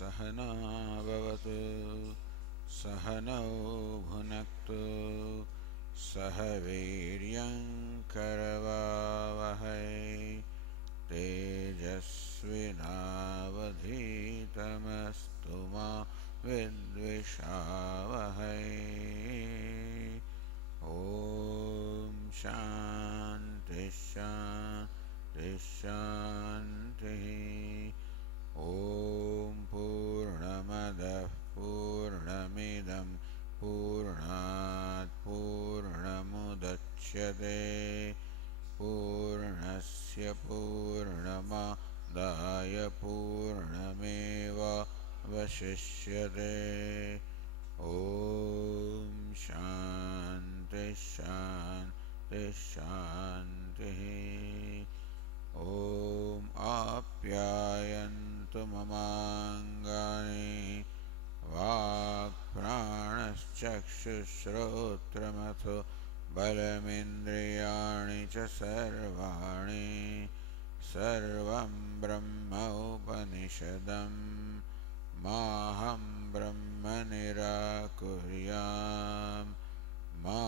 सहना भवतु सहनौ भुनक्तु सह वीर्यं करवावहै तेजस्विनावधीतमस्तु मा विद्विषावहै। ॐ शान्ति शान्ति शान्तिः। ॐ पूर्णमदः पूर्णमिदं पूर्णात् पूर्णमुदच्यते पूर्णस्य पूर्णमादाय पूर्णमेवावशिष्यते। ॐ शान्ति शान्ति शान्तिः। ॐ आप्यायन्तु ममाङ्गानि वाक्प्राणश्चक्षुश्रोत्रमथो बलमिन्द्रियाणि च सर्वाणि सर्वं ब्रह्म उपनिषदं माहं ब्रह्म निराकुर्याम् मा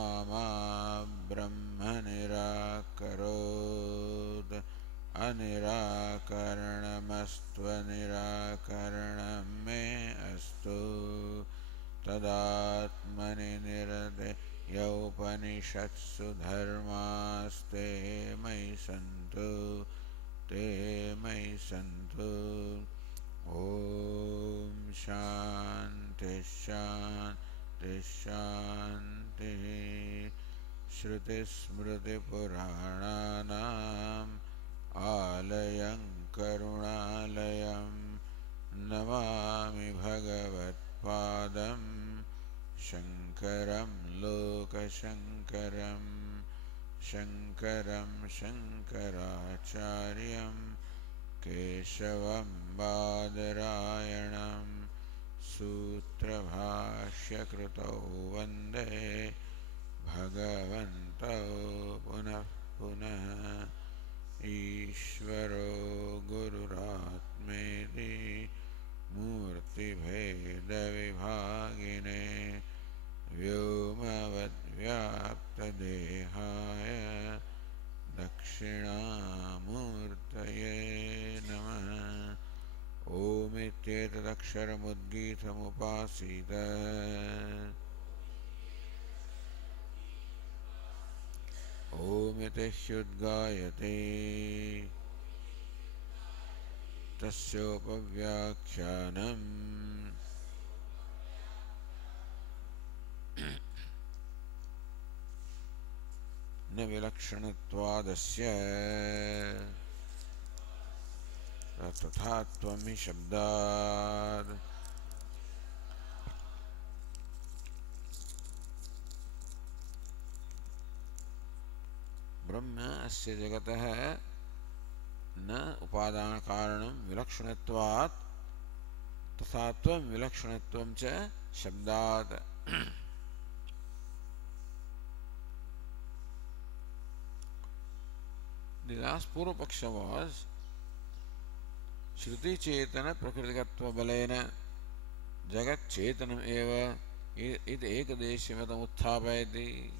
ब्रह्म निराकरोत् अनिराकरणमस्त्वनिराकरणं मे अस्तु तदात्मनि निरते उपनिषत्सु धर्मास्ते मयि सन्तु ते मयि सन्तु। ॐ शान्ति शान्ति शान्तिः। श्रुतिस्मृतिपुराणानाम् आलयं करुणालयं नमामि भगवत्पादं शङ्करं लोकशङ्करं शङ्करं शङ्कराचार्यं केशवं बादरायणं सूत्रभाष्यकृतौ वन्दे भगवन्तौ पुनः पुनः। ईश्वरो गुरुरात्मेति मूर्तिभेदविभागिने व्योमवद्व्याप्तदेहाय दक्षिणामूर्तये नमः। ओमित्येतदक्षरमुद्गीतमुपासीत ओमिति ह्युद्गायते तस्योपव्याख्यानम् न विलक्षणत्वादस्य तथात्वं हि शब्दात्। ब्रह्म अस्य जगतः न उपादान कारणं विलक्षणत्वात् तथात्वं विलक्षणत्वं च शब्दात्। The last Purva Paksha was Shruti Chetana Prakritikatva Balena Jagat Chetanam Eva It Ekadeshimatam Utthapayati.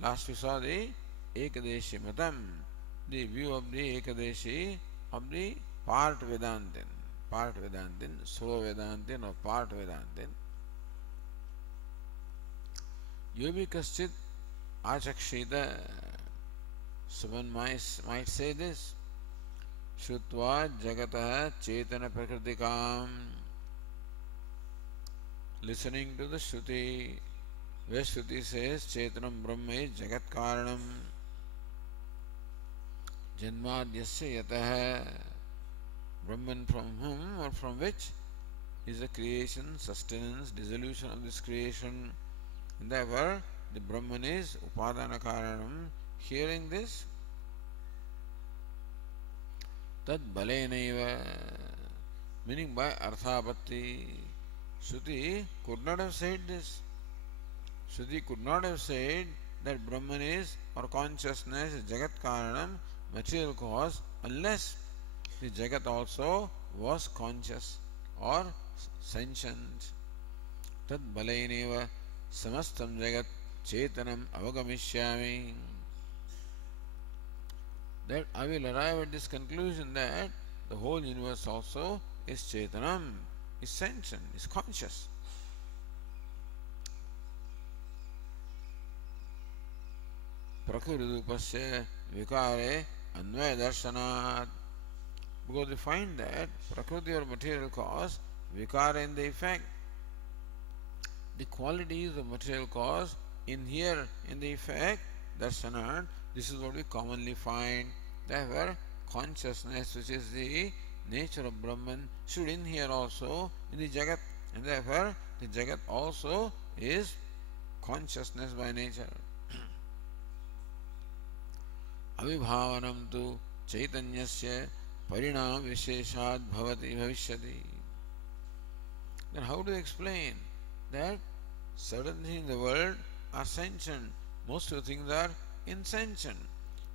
Last we saw the Ekadeshimatam, the view of the Ekadeshi of the part Vedantin, Solo Vedantin or part Vedantin. Yobi Kaschit Achakshita. Someone might say this: Shrutva Jagataha Chetana Prakritikam. Listening to the Shruti, where Shruti says Chetanam Brahma is Jagat Karanam. Janmadyasya Yataha. Brahman from whom or from which is the creation, sustenance, dissolution of this creation. And therefore, the Brahman is Upadana Karanam. Hearing this, tad balenaiva, meaning by arthapatti. Shruti could not have said this. Shruti could not have said that Brahman is or consciousness is Jagat Karanam, material cause, unless the Jagat also was conscious. or sentient. Tad balaineva samastam jagat chetanam avagamishyami. That I will arrive at this conclusion that the whole universe also is chetanam, is sentient, is conscious. Prakriti vikare anvaya darshanat. Because we find that prakriti or material cause, vikara in the effect. The qualities of material cause in here in the effect, darshanat, this is what we commonly find. Therefore, consciousness, which is the nature of Brahman, should in here also in the Jagat, and therefore the Jagat also is consciousness by nature. Avibhavanam tu chaitanyasya parinam visheshad bhavati bhavishyati. Then how to explain that certain things in the world are sentient, most of the things are insentient?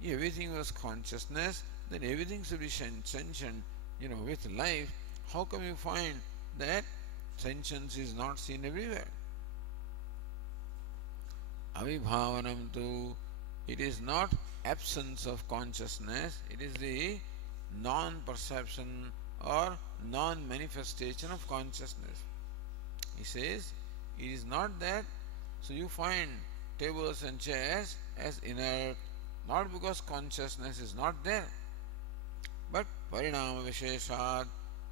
If everything was consciousness, then everything should be sentient, with life. How come you find that sentience is not seen everywhere? Avibhavanam tu, it is not absence of consciousness, it is the non-perception or non-manifestation of consciousness. He says, it is not that, so you find tables and chairs as inert, not because consciousness is not there, but parinama visheshat,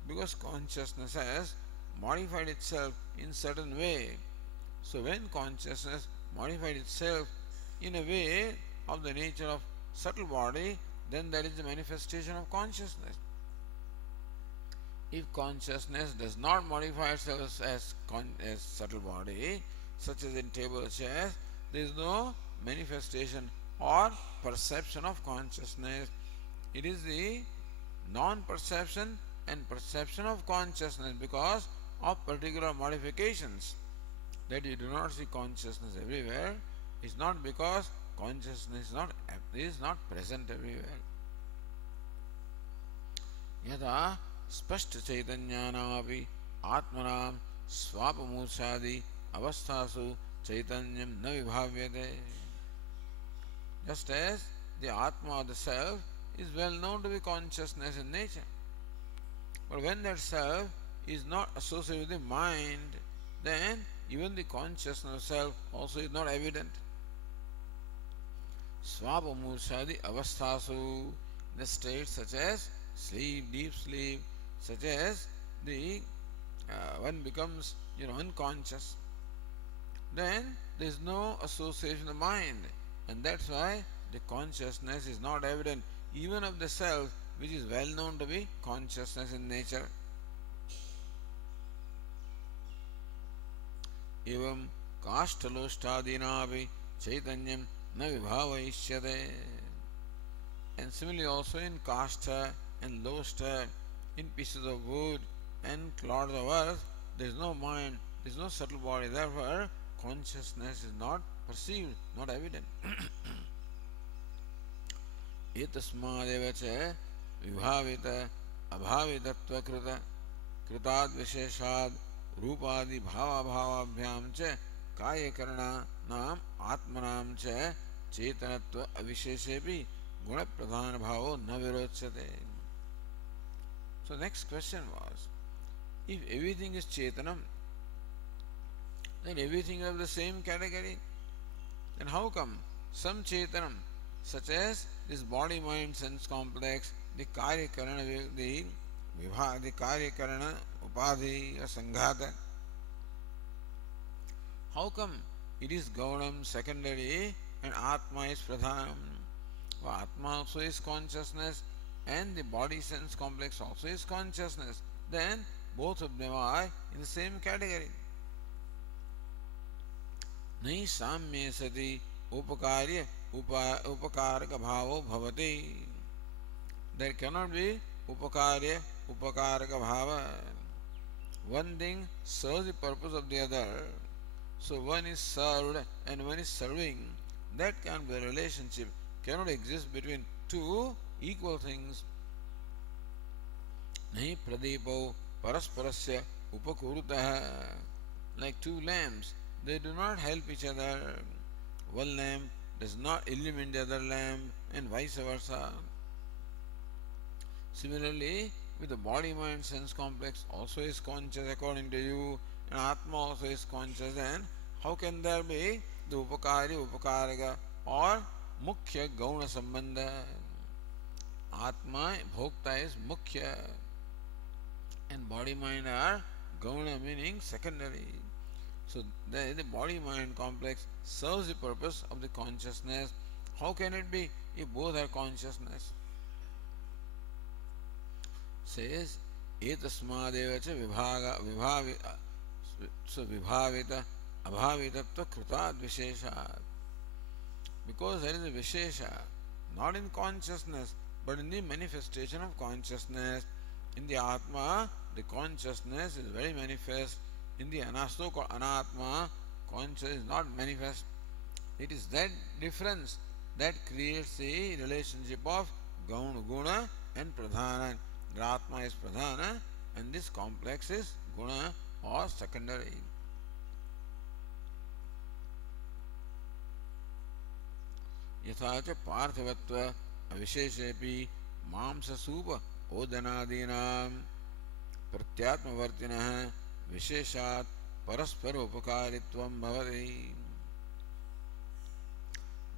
because consciousness has modified itself in certain way. So when consciousness modified itself in a way of the nature of subtle body, then that is the manifestation of consciousness. If consciousness does not modify itself as subtle body, such as in table chairs, there is no manifestation or perception of consciousness. It is the non-perception and perception of consciousness because of particular modifications. That you do not see consciousness everywhere is not because consciousness is not present everywhere. Yada spashta chaitanyanapi atmanam swapamurchadi avasthasu chaitanyam na vibhavyate. Just as the Atma or the Self is well known to be consciousness in nature. But when that Self is not associated with the mind, then even the consciousness of Self also is not evident. Swapamurchadi avasthasu, the states such as sleep, deep sleep, such as the one becomes unconscious, then there is no association of mind, and that's why the consciousness is not evident even of the self which is well known to be consciousness in nature. Evam kashtaloštadinapi chaitanyam na vibhavaishyate. And similarly also in kashta and losta, in pieces of wood and clods of earth, there is no mind, there is no subtle body, therefore consciousness is not perceived, not evident. Etasmadeva cha vibhavita abhavitatva kritad visheshad rupadi bhava bhavabhyam cha karyakarana nam atmanam cha chetanatva avisheshepi guna pradhana bhavo na virochate. So next question was, if everything is chetanam, then everything is of the same category. Then how come some chetanam, such as this body mind sense complex, the karyakarana, the karyakarana upadhi or sanghata, how come it is gaunam secondary and atma is pradhanam? Well, atma also is consciousness and the body sense complex also is consciousness. Then both of them are in the same category. Nahi samye sati upakarya upakaraka bhavo bhavati. There cannot be upakarya upakaraka bhava. One thing serves the purpose of the other. So one is served and one is serving. That can be a relationship. Cannot exist between two equal things. Nahi pradeepo parasparasya upakurutah. Like two lamps, they do not help each other. One lamp does not illumine the other lamp, and vice versa. Similarly, with the body mind sense complex also is conscious according to you, and Atma also is conscious, then how can there be the Upakari, Upakarika or Mukhya Gauna Sambandha? Atma, Bhokta is Mukhya, and body mind are Gauna, meaning secondary. So the body mind complex serves the purpose of the consciousness. How can it be if both are consciousness? Says etasmadeva cha vibhavita abhavitatva krutat vishesha. Because there is a vishesha, not in consciousness, but in the manifestation of consciousness. In the Atma, the consciousness is very manifest. In the Anasto called Anatma, consciousness is not manifest. It is that difference that creates the relationship of Guna and Pradhana. The Atma is Pradhana and this complex is Guna or secondary. यथा च पार्थिवत्व अविशेषेपि मांससूप ओदनादीनां प्रत्यात्मवर्तिनः विशेषात् परस्पर उपकारित्वं भवति.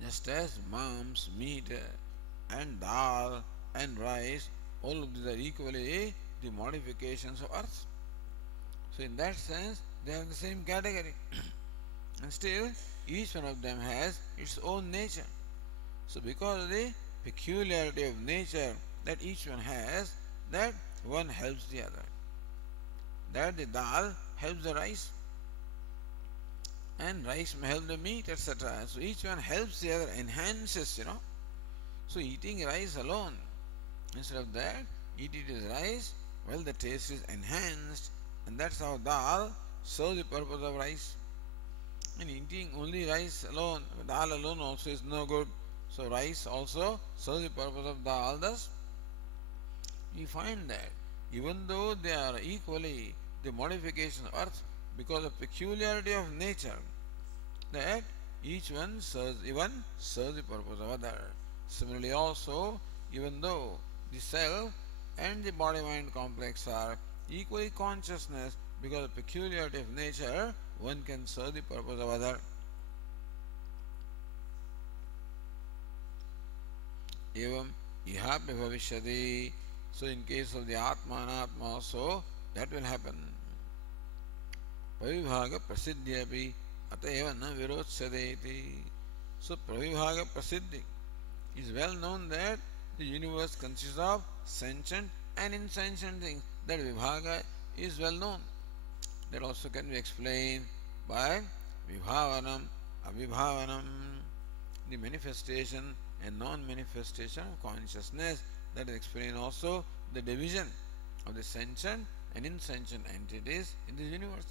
Just as mams, meat and dal and rice, all of these are equally the modifications of earth. So in that sense they are the same category and still each one of them has its own nature. So because of the peculiarity of nature that each one has, that one helps the other. That the dal helps the rice and rice may help the meat, etc. So each one helps the other, enhances, So eating rice alone, instead of that, eat it as rice, well the taste is enhanced, and that's how dal serves the purpose of rice. And eating only rice alone, dal alone also is no good. So rice also serves the purpose of dal. Thus, we find that even though they are equally the modification of earth, because of peculiarity of nature, that each one serves the purpose of other. Similarly also, even though the self and the body-mind complex are equally consciousness, because of peculiarity of nature, one can serve the purpose of other. Evam ihapi bhavishyati. So in case of the Atma and Atma also, that will happen. Pravibhaga prasiddhyapi ateva na virodsyadeti. So pravibhaga prasiddhi is well known that the universe consists of sentient and insentient things. That vibhaga is well known. That also can be explained by vibhavanam, avibhavanam, the manifestation and non-manifestation of consciousness. That is explained also the division of the sentient and insentient entities in this universe.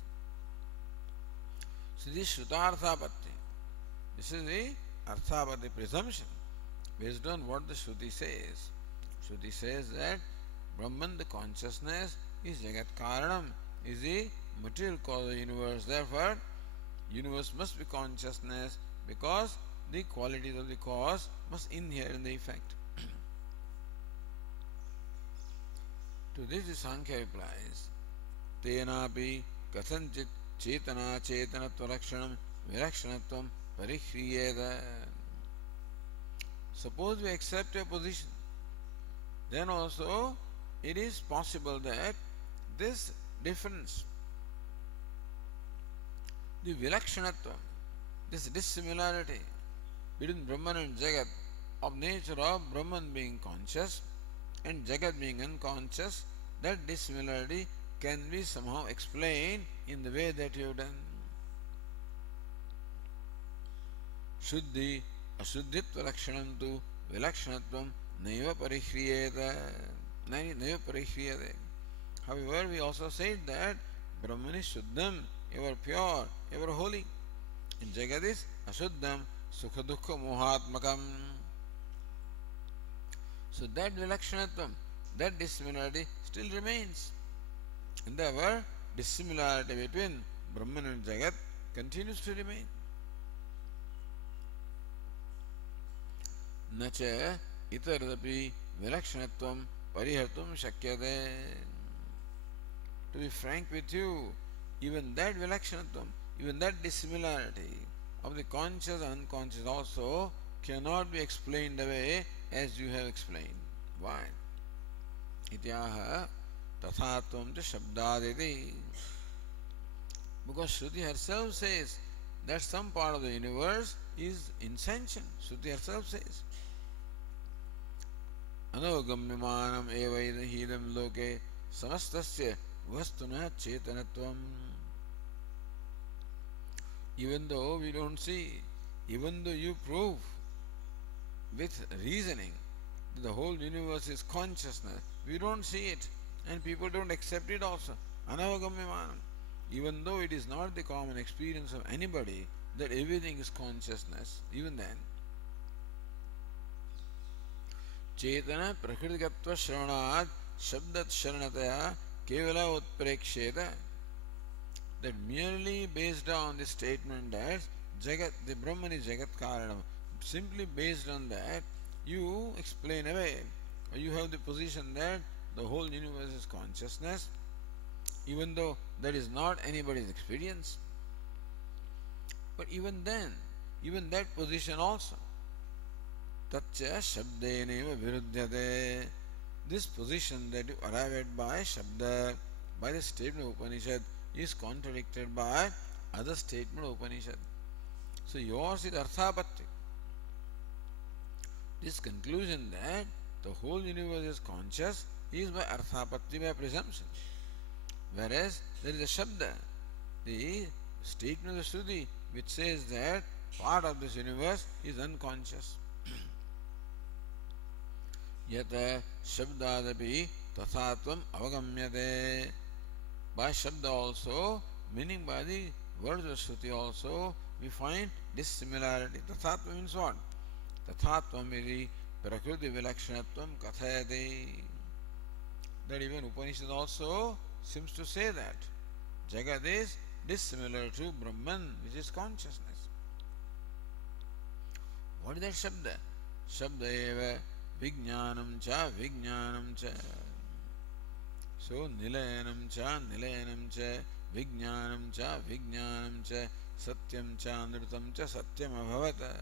So this is Shrutarthapatti. This is the Arthapatti presumption based on what the Shruti says. Shruti says that Brahman, the consciousness, is Jagat Karanam, is the material cause of the universe. Therefore, universe must be consciousness because the qualities of the cause must inhere in the effect. To this the Sankhya replies, Tenapi kathanchit chetana chetanatva lakshanam virakshanatvam parihriyeda. Suppose we accept a position, then also it is possible that this difference, the vilakshanatva, this dissimilarity between Brahman and Jagat, of nature of Brahman being conscious and Jagat being unconscious, that dissimilarity can be somehow explained in the way that you have done. Shuddhi ashuddhitva lakshanam tu vilakshanatvam naiva parihriyate. However, we also said that Brahman is Shuddham, ever pure, ever holy. And Jagat is Ashuddham, Sukha Dukkha Mohatmakam. So that vilakshanatvam, that dissimilarity still remains. And therefore, dissimilarity between Brahman and Jagat continues to remain. न च इतरदपि विलक्षणत्वं परिहर्तुं शक्यते. To be frank with you, even that vilakshanatam, even that dissimilarity of the conscious and unconscious also cannot be explained away as you have explained. Why? Ityaha tathatvam cha shabdaditi. Because Shruti herself says that some part of the universe is insentient. Shruti herself says. Anavagamyamanam eva hidam loke samastasya vastuna chetanatvam. Even though we don't see, even though you prove with reasoning that the whole universe is consciousness, we don't see it and people don't accept it also. Anavagamyamanam. Even though it is not the common experience of anybody that everything is consciousness, even then. Chetana prakritikatva shravanat shabdat sharanataya kevala utpreksheta. That merely based on the statement that Jagat, the Brahman is Jagat Karanam, simply based on that, you explain away, or you have the position that the whole universe is consciousness, even though that is not anybody's experience. But even then, even that position also, tatcha shabdeneva viruddhyate, this position that you arrive at by shabda, by the statement of Upanishad, is contradicted by other statement of Upanishad. So yours is arthapatti. This conclusion that the whole universe is conscious is by arthapatti, by presumption. Whereas there is a shabda, the statement of the Shruti, which says that part of this universe is unconscious. Yata shabdadapi tathatvam avagamyate. By Shabda also, meaning by the words of Shruti also, we find dissimilarity. Tathatva means what? Tathatvam iri prakriti vilakshanatvam kathayate. That even Upanishad also seems to say that Jagat is dissimilar to Brahman, which is consciousness. What is that Shabda? Shabda eva vijnanam cha vijnanam cha. So nilayanam cha vijnanam cha satyam cha nritam cha satyam abhavata.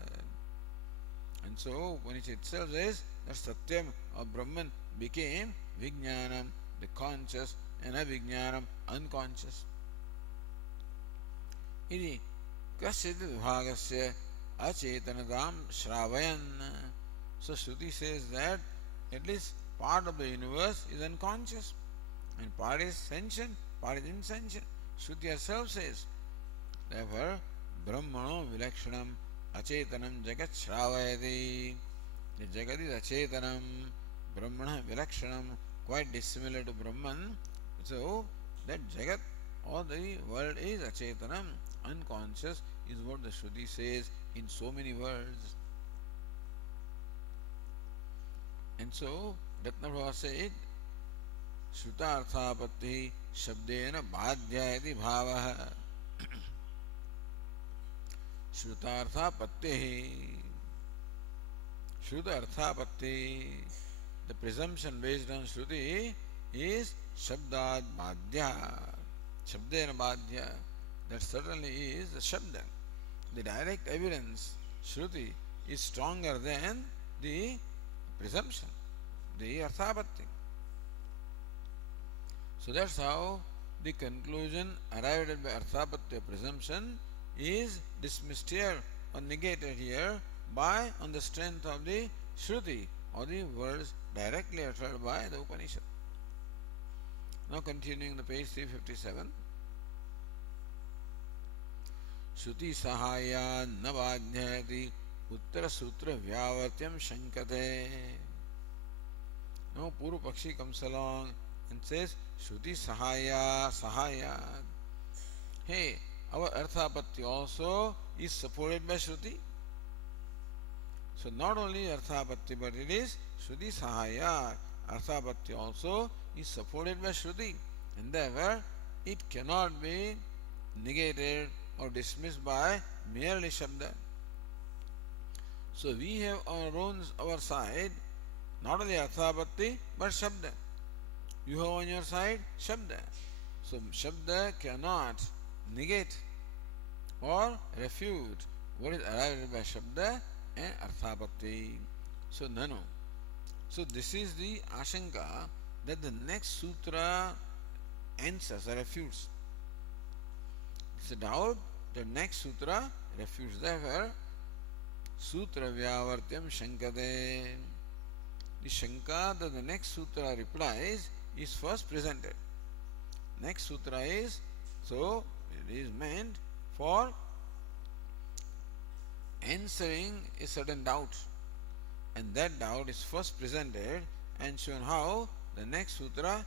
And so Upanishad itself says that satyam of Brahman became vijnanam, the conscious, and avijnanam, unconscious. Iti kasyat vibhagasya achetanatam shravayan. So Shruti says that at least part of the universe is unconscious. And part is sentient, part is insentient. Shruti herself says. Therefore, Brahmano vilakshanam acetanam jagat shravayati. The jagat is acetanam, Brahmana vilakshanam, quite dissimilar to Brahman. So, that jagat or the world is acetanam, unconscious, is what the Shruti says in so many words. And so, Ratnabhava said, Shrutarthapatti shabdena bhadyayati bhavaha. Shrutarthapatti. Shrutarthapatti. The presumption based on Shruti is Shabdad Bhadya. Shabdena Bhadya. That certainly is the Shabda. The direct evidence, Shruti, is stronger than the presumption, the Arthapatti. So that's how the conclusion arrived at by Arthapatti presumption is dismissed here or negated here by on the strength of the Shruti or the words directly uttered by the Upanishad. Now continuing the page 357. Shruti sahaya navadhyati uttara sutra vyavartyam shankate. Now Puru Pakshi comes along and says Shruti sahaya. Hey, our Arthapatti also is supported by Shruti. So not only Arthapatti, but it is Shruti sahaya. Arthapatti also is supported by Shruti. and therefore it cannot be negated or dismissed by merely Shabda. So we have on our side not only Arthapatti but Shabda. You have on your side Shabda. So Shabda cannot negate or refute what is arrived by Shabda and Arthapatti. So Nanu. So this is the Ashanka that the next sutra answers or refutes. It's a doubt the next sutra refutes. Therefore, sutra vyavartyam shankade. The shanka that the next sutra replies is first presented. Next sutra is, so it is meant for answering a certain doubt, and that doubt is first presented and shown how the next sutra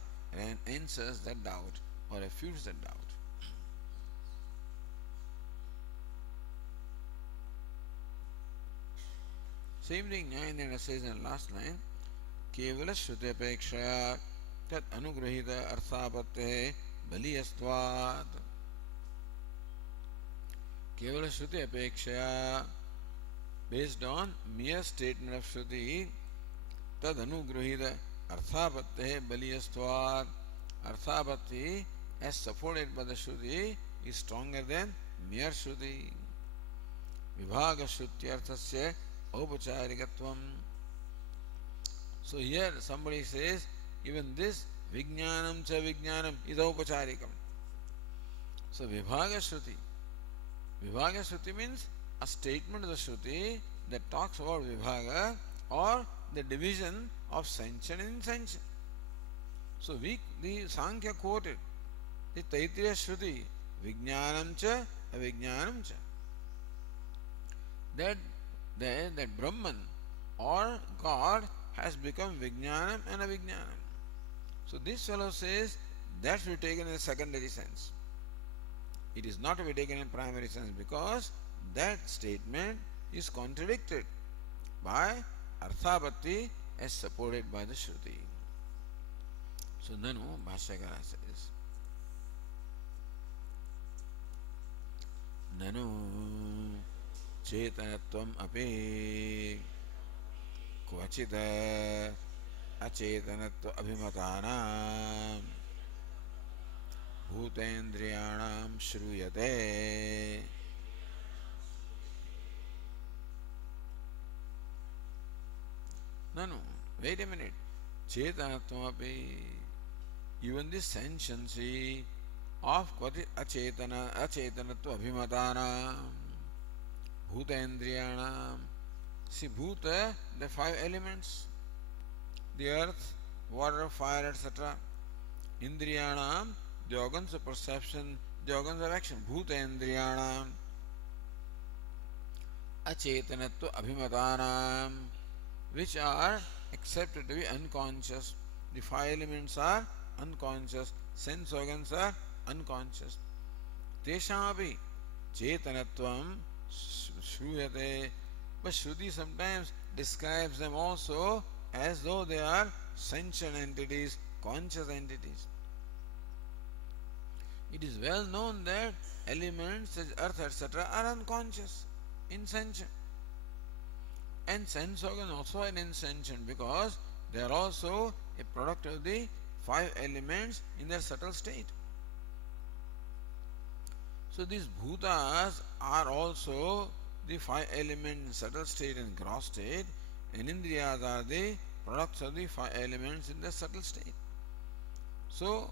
answers that doubt or refutes that doubt. Same thing, Nyayendra says in the last line, Kevala Shruti tat anugrahita arthapate baliyastvat. Kevala Shruti apekshaya, based on mere statement of Shruti, tad anugrahita arthapate baliyastvat. Arthapati, as supported by the Shruti, is stronger than mere Shruti. Vibhaga Shrutyarthasya Aupacharikatvam. So here somebody says, even this Vijnanam cha Vijnanam is Aupacharikam. So Vibhaga Shruti. Vibhaga Shruti means a statement of the Shruti that talks about Vibhaga or the division of sanction and insensation. So the Sankhya quoted the Taittiriya Shruti, Vijnanam cha Avijnanam cha. That Brahman or God has become Vijnanam and Avijnanam. So this fellow says that should be taken in a secondary sense. It is not to be taken in primary sense because that statement is contradicted by Arthapatti as supported by the Shruti. So Nanu Bhashyakara says, Nanu Chetanatvam api Kvachita Achetanatva abhimatanam Bhutendriyanam Shruyate. No, wait a minute. Chetanatvapi, even the sentiency of Achetanatva abhimatana, Bhutendriyanam. See, Bhuta, the five elements, the earth, water, fire, etc. Indriyanam, the organs of perception, the organs of action. Bhutendriyanam. Achetanatva abhimatanam, which are accepted to be unconscious. The five elements are unconscious, sense organs are unconscious. Teshamapi chetanatvam shruyate, but Shruti sometimes describes them also as though they are sentient entities, conscious entities. It is well known that elements such as earth, etc., are unconscious, insentient. And sense organs also are insentient because they are also a product of the five elements in their subtle state. So these bhutas are also the five elements in subtle state and gross state, and indriyas are the products of the five elements in the subtle state. So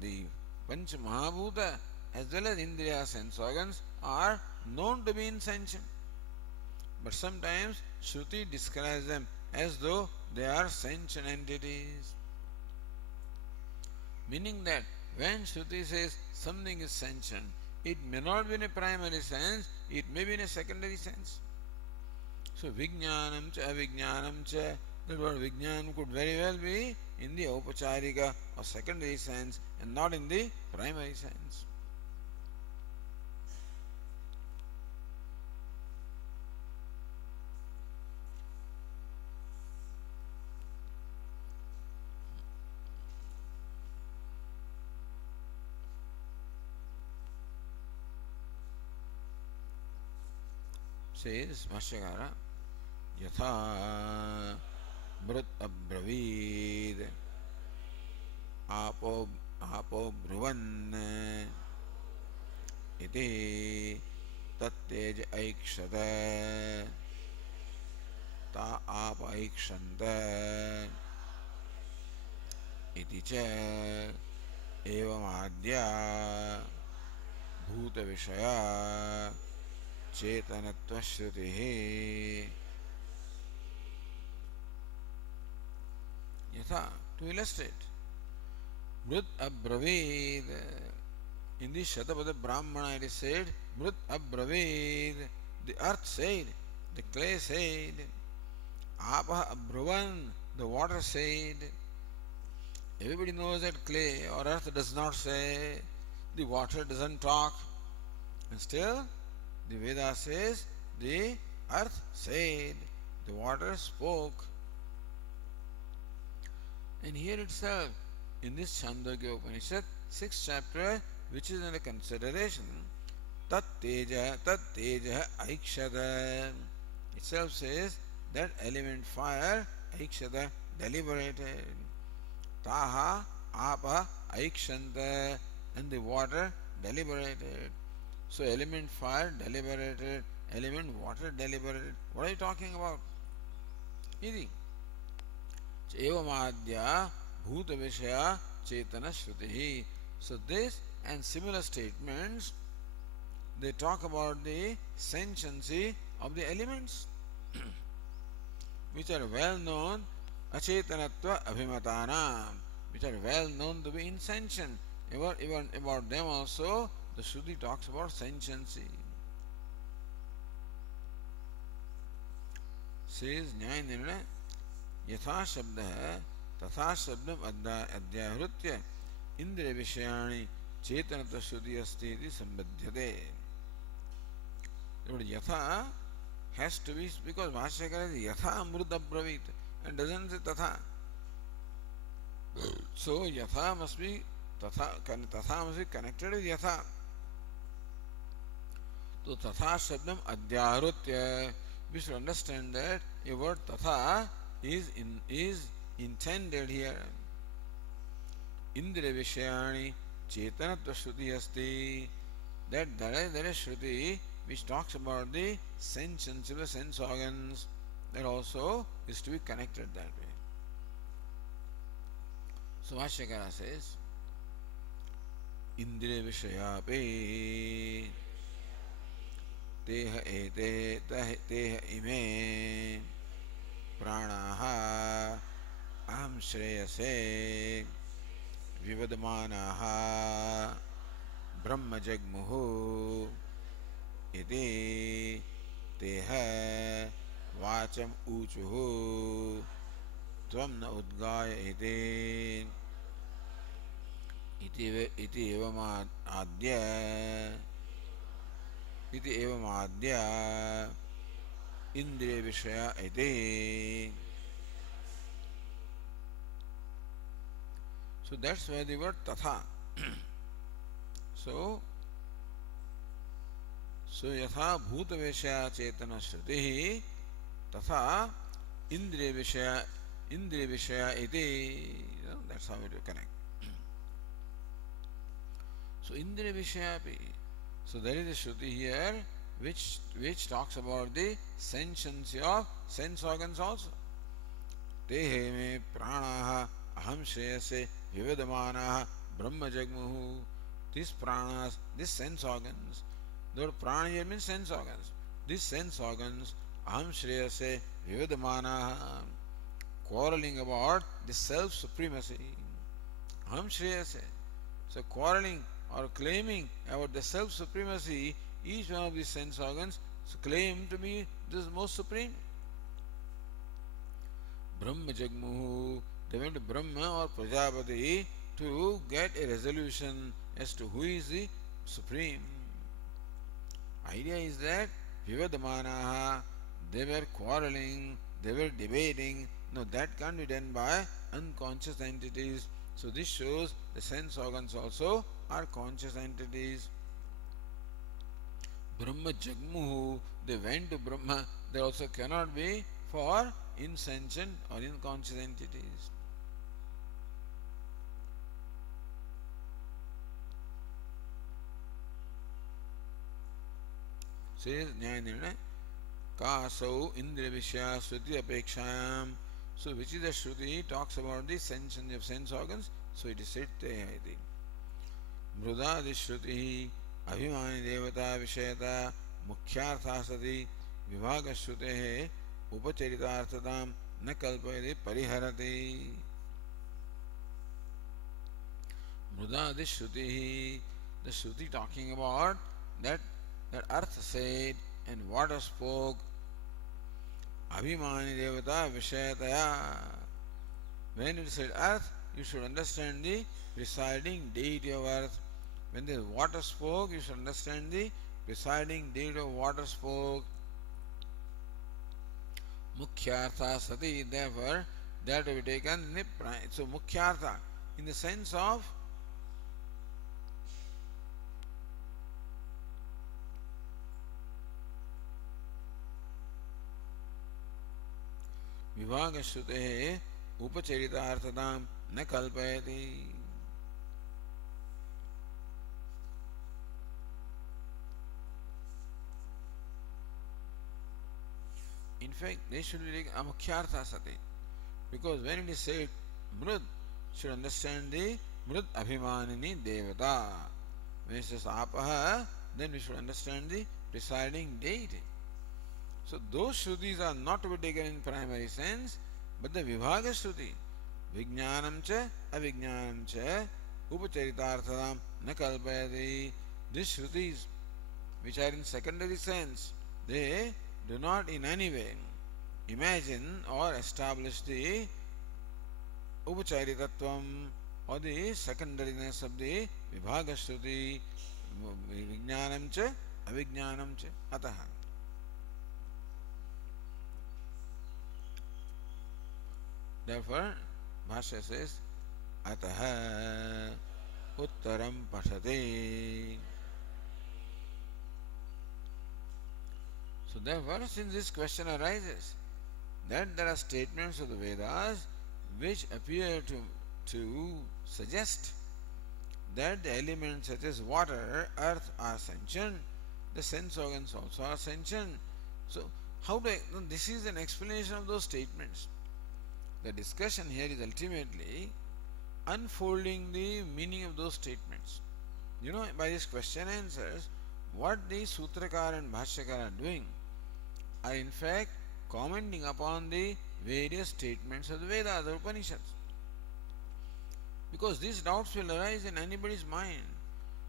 the Pancha Mahabhuta as well as indriya sense organs are known to be insentient. But sometimes Shruti describes them as though they are sentient entities. Meaning that when Shruti says something is sentient, it may not be in a primary sense, it may be in a secondary sense. So Vijnanam cha Avijnanam cha, that word Vijnanam could very well be in the Aupacharika or secondary sense and not in the primary sense. says Bhashyakara, Yatha Mrut Abbravid Apo Apo Bruvan Iti Tattej Aikshata Ta Ap Aikshanta Iti Cha Evamadya Bhuta Vishaya Chetanatva Shrutihi. Yatha, to illustrate, Mrut Abravid. In the Shatapada Brahmana it is said, Mrut Abravid. The earth said, the clay said, Apah Abruvan, the water said. Everybody knows that clay or earth does not say, the water doesn't talk. And still, the Veda says, the earth said, the water spoke. And here itself, in this Chhandogya Upanishad, 6th chapter, which is under consideration, Tat Teja Aikshata, itself says that element fire, Aikshata, deliberated. Taha Apa Aikshanta, and the water deliberated. So element fire deliberated, element water deliberated. What are you talking about? Iti. Evamadya Bhuta Vishaya Chetana Shrutihi. So this and similar statements, they talk about the sentiency of the elements which are well known, Achetanatva Abhimatanam, which are well known to be insentient. Even about them also, the Shruti talks about sentiency. Says Nyaya Nirnaya, Yatha Shabda Tatha Shabdam Adhyahritya Indriya Vishayani Chetanatva Shruti Asti iti Sambadhyate. The word Yatha has to be, because Bhashyakara is Yatha Amrut Abravit and doesn't say Tatha. So Yatha must be Tatha must be connected with Yatha. So Tatha Shabdam Adhyahritya, we should understand that a word Tatha is intended here. Indriya Vishayani Chetanatva Shruti Asti, that there is Shruti which talks about the sentience of the sense organs, that also is to be connected that way. So Bhashyakara says, Indriya Vishayape Teha ete teha ime pranaha aham shreyase vivadmanaha brahma jagmuhu iti teha vacham uchuhu tvam na udgaya iti evam adya Indriya Vishaya iti. So that's why the word Tatha. So Yatha Bhuta Vishaya Chetana Shrutihi Tatha Indriya Vishaya iti. That's how it will connect. So Indriya Vishayapi. So there is a Shruti here which talks about the sentiency of sense organs also. Tehe me pranaha aham shreyase vivedamanaha brahma jagmuhu. These pranas, these sense organs. The word prana here means sense organs. These sense organs, aham shreyase vivedamanaha, quarreling about the self-supremacy. Aham shreyase. So quarreling or claiming about the self-supremacy, each one of these sense organs claim to be this most supreme. Brahma Jagmuhu, they went to Brahma or Prajapati to get a resolution as to who is the supreme. Idea is that Vivadamanaha, they were quarreling, they were debating. No, that can't be done by unconscious entities. So this shows the sense organs also are conscious entities. Brahma Jagmuhu, they went to Brahma, they also cannot be for insentient or unconscious entities. Says Nyaya Kasau Indriya Vishya Shruti Apekshayam. So which is the Shruti talks about the sensation of sense organs, so it is said Tehayati. Mrudadi Shruti Abhimani Devata Vishayata Mukhyartha Sati Vibhaga Shrutehe Upacharitarthatam न कल्पयति परिहरति Mrudadi Shruti, the Shruti talking about that earth said and water spoke Abhimani Devata Vishayataya. When it said earth, you should understand the presiding deity of earth. When the water spoke, you should understand the presiding deity of water spoke. Mukhyartha Sati, therefore, that will be taken in the so Mukhyartha, in the sense of Vibhaga Shrutehe Upacharitarthatam na kalpayati. In fact, they should be taken Amukhyartha Sati. Because when it is said Mrud, should understand the Mrud Abhimanini Devata. When it says Apaha, then we should understand the presiding deity. So those Shrutis are not to be taken in primary sense, but the Vibhaga Shruti, Vijnanam cha, Avijnanam cha, Upacharitartham na kalpayati. These Shrutis, which are in secondary sense, they do not in any way imagine or establish the Upacharitatvam or the secondariness of the Vibhaga Shruti, Vijnanam cha, Avijnanam cha, Ataha. Therefore, Bhashya says, Ataha Uttaram Pashate. So therefore, since this question arises, that there are statements of the Vedas which appear to suggest that the elements such as water, earth are sentient, the sense organs also are sentient. So how do this is an explanation of those statements. The discussion here is ultimately unfolding the meaning of those statements. By this question answers, what the Sutrakar and Bhashyakar are doing are in fact commenting upon the various statements of the Vedas, the Upanishads. Because these doubts will arise in anybody's mind.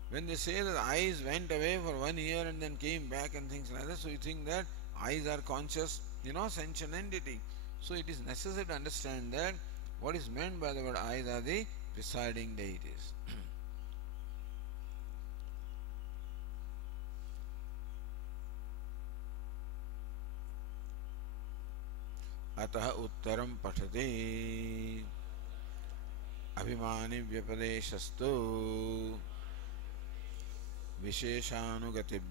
When they say that the eyes went away for 1 year and then came back and things like that, so you think that eyes are conscious, sentient entity. So it is necessary to understand that what is meant by the word eyes are the presiding deities. अतः उत्तरं पठते अभिमानि व्यपदेशस्तु विशेषानुगतिभ्याम्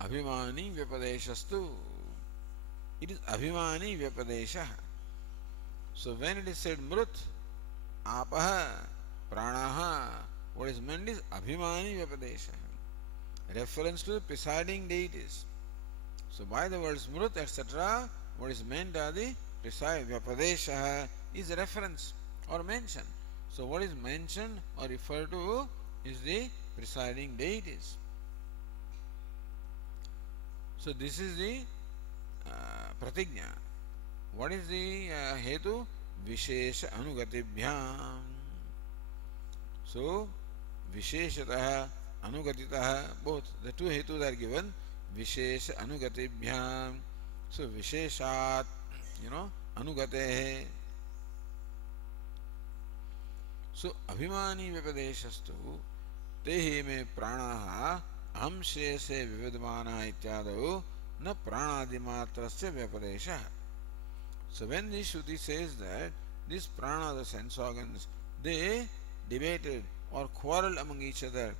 Abhimani Vyapadeshastu. It is Abhimani Vyapadesha. So when it is said Mrut, Apaha, Pranaha, what is meant is Abhimani Vyapadesha. Reference to the presiding deities. So by the words Mrut, etc., what is meant are the presiding Vyapadesha is a reference or mention. So what is mentioned or referred to is the presiding deities. So this is the pratigna. What is the hetu? Vishesha anugatibhyam. So visheshataha anugatitaha, both the two hetus are given. Vishesha anugatibhyam. So visheshat, anugatehe. So abhimani vyapadeshastu tehi me pranaha aham shese vividmana ityadau na pranadimatrasya vyapadesha. So when the Shruti says that these prana, the sense organs, they debated or quarreled among each other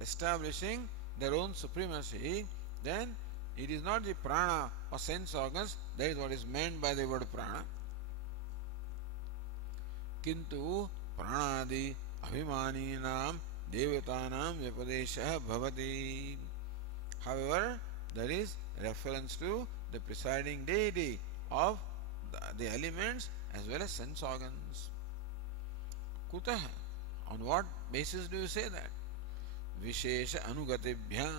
establishing their own supremacy, then it is not the prana or sense organs that is what is meant by the word prana. Kintu pranadi abhimaninam devatanam vyapadeshah bhavati. However, there is reference to the presiding deity of the elements as well as sense organs. Kutah? On what basis do you say that? Vishesha anugatibhyam.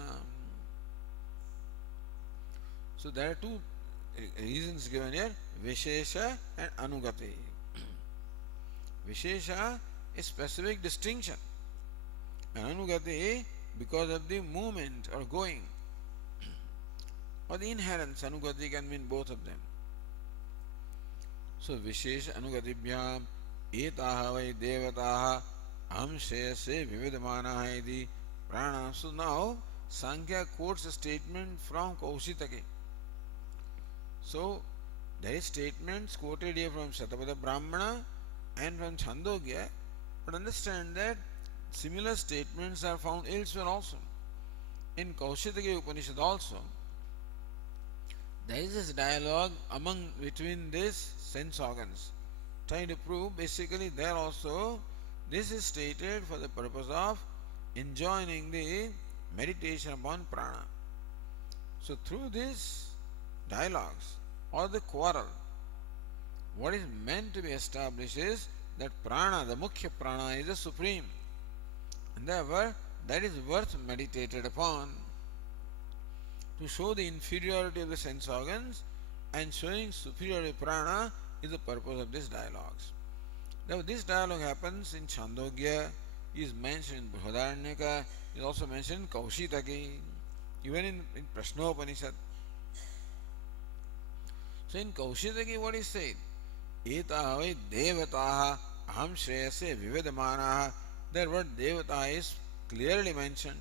So there are two reasons given here, Vishesha and Anugati. Vishesha is specific distinction, and Anugati because of the movement or going, or the inherence. Anugati can mean both of them. So Vishesha Anugatibhyam etaha vai devataha amshayase vividamanaha iti prana. So now Sankhya quotes a statement from Kaushitake. So there is statements quoted here from Shatapada Brahmana and from Chhandogya, but understand that similar statements are found elsewhere also. In Kaushitake Upanishad also, there is this dialogue between these sense organs, trying to prove basically there also this is stated for the purpose of enjoining the meditation upon prana. So through these dialogues or the quarrel, what is meant to be established is that prana, the mukhya prana, is the supreme, and therefore that is worth meditated upon. To show the inferiority of the sense organs and showing superiority of prana is the purpose of these dialogues. Now this dialogue happens in Chhandogya, is mentioned in Brihadaranyaka, is also mentioned in Kaushitaki, even in Prashnopanishad. So in Kaushitaki what is said? Etaha vai devataha aham shreyase vivedamanaha. Their word devata is clearly mentioned.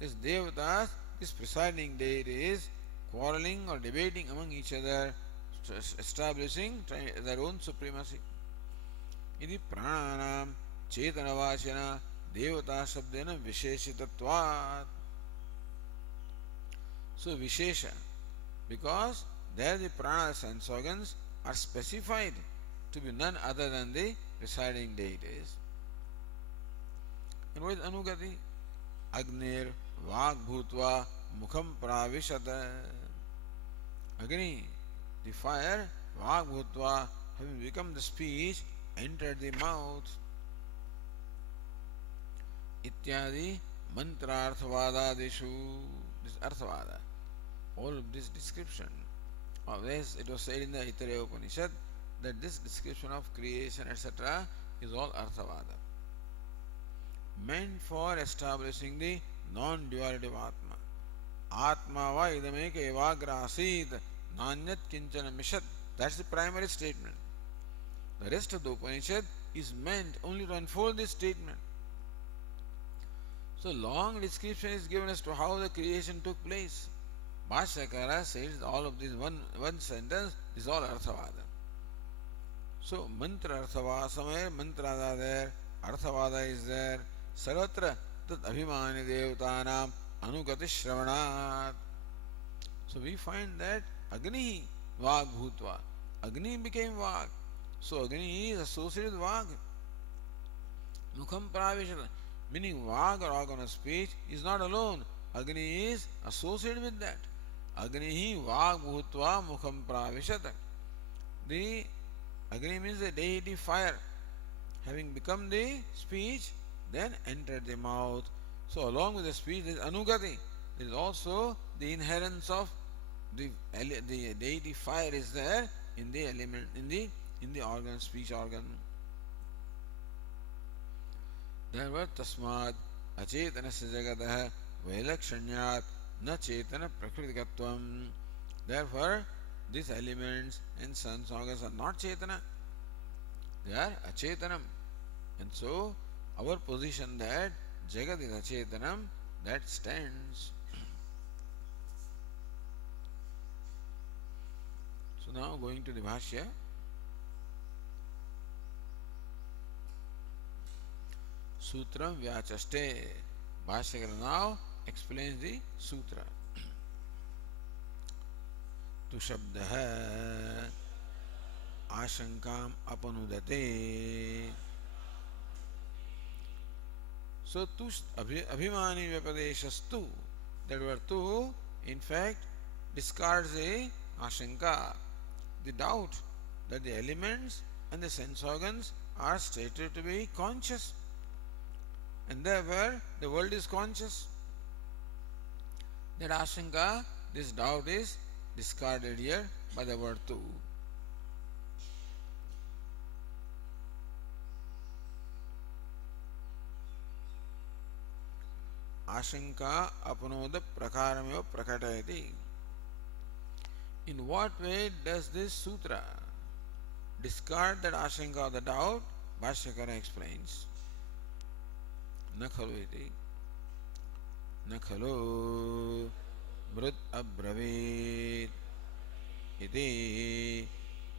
This devatas, this presiding deity, is quarreling or debating among each other, establishing their own supremacy. Iti prananam chetanavachana devata sabdena visheshitatvat. So Vishesha, because there the prana sense organs are specified to be none other than the presiding deities. And what is Anugati? Agnir Vag Bhutva Mukham Pravishata. Agni, the fire, Vag Bhutva, having become the speech, entered the mouth. Ityadi Mantrarthavadadishu. This Arthavada, all of this description of this, it was said in the Aitareya Upanishad that this description of creation, etc., is all Arthavada, meant for establishing the non-duality of Atma. Atma va idameka evagra asid nanyat kinchana mishat. That's the primary statement. The rest of the Upanishad is meant only to unfold this statement. So long description is given as to how the creation took place. Bhashyakara says all of this one sentence is all Arthavada. So mantra Arthavada, somewhere mantras are there, Arthavada is there. Sarvatra tat abhimani devatanam anugati shravanat. So we find that Agni Vag Bhutva. Agni became Vag. So Agni is associated with Vag. Mukham Pravishata, meaning Vag or organ of speech is not alone. Agni is associated with that. Agni Vag Bhutva Mukham Pravishata. The Agni means the deity fire. Having become the speech, then entered the mouth. So along with the speech there is Anugati. There is also the inherence of the deity fire is there in the element, in the organ, speech organ. Therefore tasmad acetanasya jagatah vailakshanyat na chetana prakritikatvam. Therefore these elements and sense organs are not chetana, they are acetanam. And so our position that Jagat is achetanam, that stands. So now going to the Bhashya. Sutram Vyachaste Bhashyakara now explains the sutra. Tu shabdah ashankam apanudate. So tu abhimani vyapadeshastu, that word tu in fact discards a ashanka, the doubt that the elements and the sense organs are stated to be conscious, and therefore the world is conscious. That ashanka, this doubt is discarded here by the word tu. Ashanka apanoda prakarameva prakatayati. In what way does this sutra discard that ashanka or the doubt? Bhashyakara explains. न खलु इति न खलु मृत अब्रवीत इति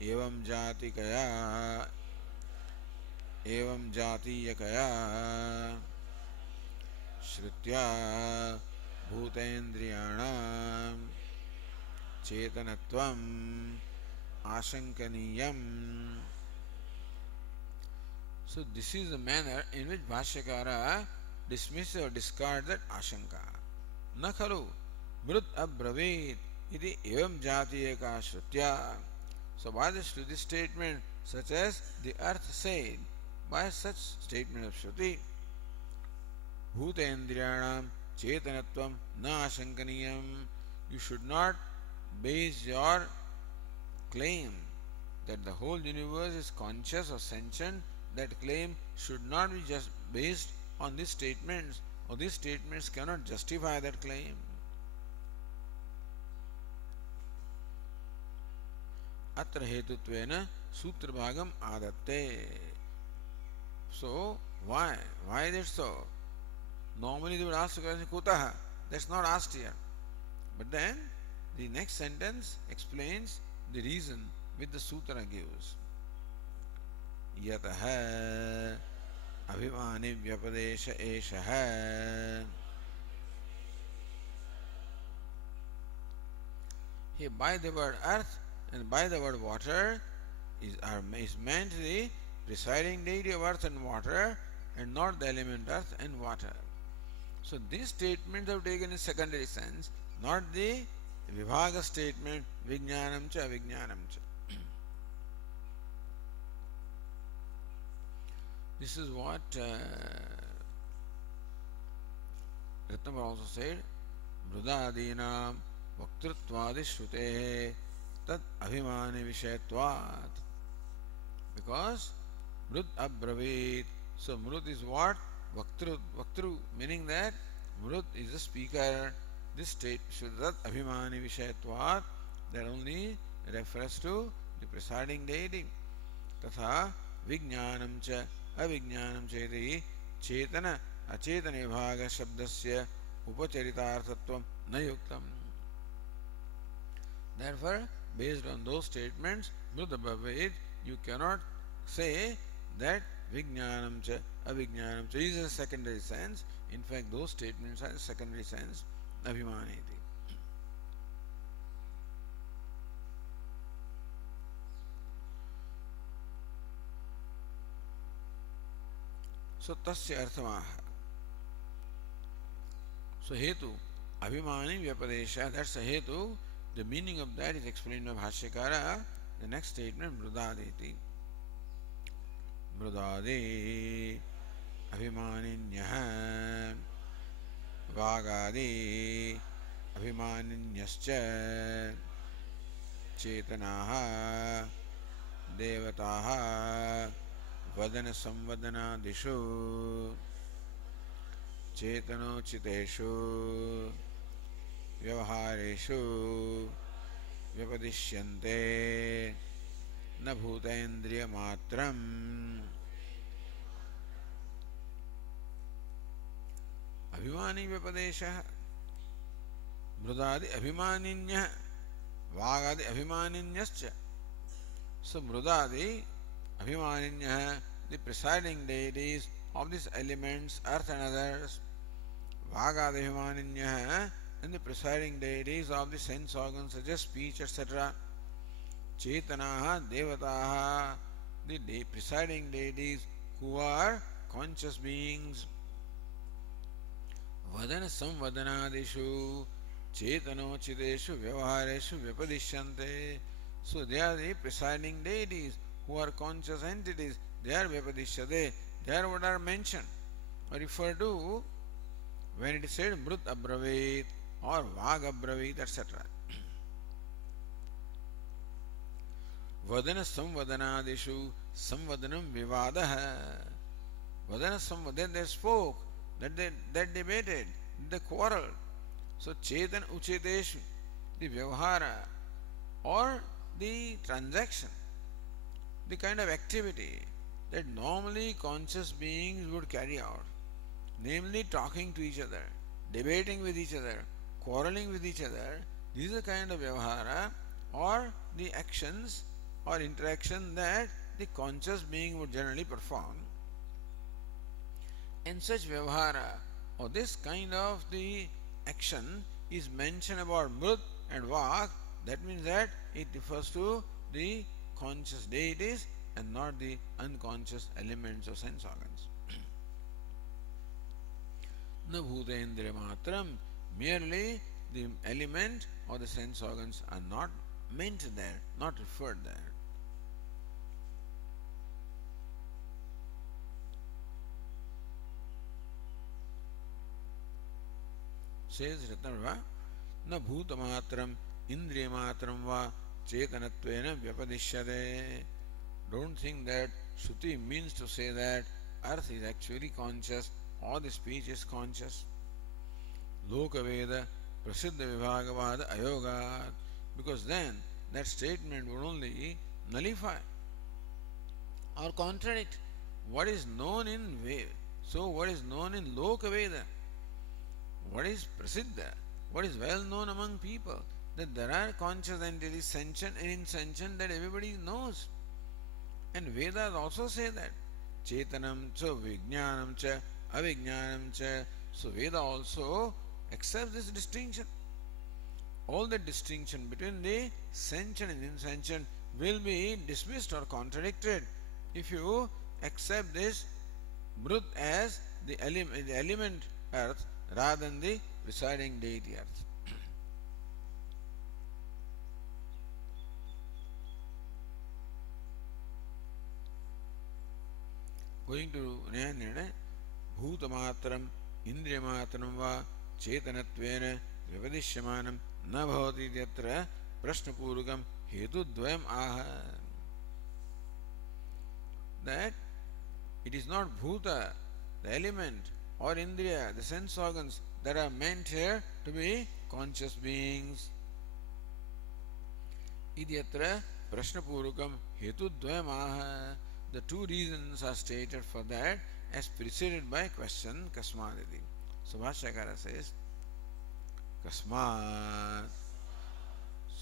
एवं जातिकया एवं जातीयकया श्रुत्या भूतेन्द्रियाणां चेतनत्वम् आशंकनीयम्. So this is the manner in which Bhashyakara dismisses or discards that ashanka. Na khalu mrut abravit iti evam jatiyaka shrutya. So by the Shruti statement, such as the earth said, by such statement of Shruti, bhutendriyanam chetanatvam na ashankaniyam, you should not base your claim that the whole universe is conscious or sentient. That claim should not be just based on these statements, or these statements cannot justify that claim. Atra hetutvena sutra bhagam adatte. So, why? Why is it so? Normally they would ask the question, kutaha? That's not asked here. But then, the next sentence explains the reason which the sutra gives. Yataha abhimani vyapadesha eshaha. Here by the word earth and by the word water is meant the presiding deity of earth and water, and not the element earth and water. So these statements are taken in secondary sense, not the vibhaga statement vijnanam cha avijnanam cha. This is what Ratnapur also said, Mrudadinam Vaktruttvadi Shrutehe Tat Abhimani Vishayatvat. Because Mrut Abravit, so Mrut is what? Vaktru, meaning that Mrut is the speaker. This state Shuddhat Abhimani Vishayatvat, that only refers to the presiding deity. Tatha Vijnanam cha अविज्ञानम चेति चेतन अचेतन विभाग शब्दस्य उपचरितार्थत्वं न युक्तम्. Therefore, based on those statements, Mrudabhaved, you cannot say that Vijnanam cha Avijnanam cha is a secondary sense. In fact, those statements are a secondary sense, Abhimaneti. So tasya arthamaha. So hetu, abhimani vyapadesha, that's a hetu. The meaning of that is explained by Bhashyakara. The next statement, mrudadeti. Mrudadi abhimaninyah vagadi abhimaninyascha chetanaha devataha vadana samvadanadishu चेतनोचितेषु व्यवहारेषु व्यपदिश्यन्ते न भूतेन्द्रियमात्रम्. अभिमानी व्यपदेशः मृदादि अभिमानिन्यः वागादि अभिमानिन्यश्च. So मृदादि अभिमानिन्यः, the presiding deities of these elements, earth and others, Vagadevimaninyah, and the presiding deities of the sense organs such as speech, etc. Chetanaha Devataha, the presiding deities who are conscious beings. Vadana Samvadanadishu, Chetanochideshu, Vyavahareshu, Vyapadishyante. So they are the presiding deities who are conscious entities. They are Vyapadishyate. They are what are mentioned or referred to when it is said Mrut Abravit or Vag Abravit, etc. Vadana Samvadanadishu, Samvadanam Vivadaha. Vadana Samvadanam, then they spoke, that debated, they quarreled. So Chetan Ucheteshu, the Vyavahara or the transaction, the kind of activity that normally conscious beings would carry out, namely talking to each other, debating with each other, quarreling with each other. This is the kind of Vyavahara or the actions or interaction that the conscious being would generally perform. And such Vyavahara or this kind of the action is mentioned about Mrut and Vak. That means that it refers to the conscious deities and not the unconscious elements of sense organs. Na bhutendriya matram, merely the element or the sense organs are not meant there, not referred there. Says Ratnava, na bhutamatram indriyamatram va chetanatvena vyapadishyate. Don't think that Shruti means to say that earth is actually conscious or the speech is conscious. Lokaveda prasiddha vibhagavada ayogat, because then that statement would only nullify or contradict what is known in Veda. So what is known in Lokaveda, what is prasiddha, what is well known among people, that there are conscious entities, sentient and insentient, that everybody knows. And Vedas also say that Chetanam cha Vijnanam cha Avijnanam cha. So Veda also accepts this distinction. All the distinction between the sentient and insentient will be dismissed or contradicted if you accept this Mrut as the element earth rather than the presiding deity earth. Going to Nyanana, Bhutamatram, Indriyamatram va Chetanatvena Vivadishyamanam na bhavati yatra Prashnapurukam Hetu Dvayam aha. That it is not Bhuta, the element, or Indriya, the sense organs, that are meant here to be conscious beings. Idyatra Prashnapurukam Hetu Dvayam aha. The two reasons are stated for that as preceded by question Kasmaditi. So Bhashyakara says Kasmad.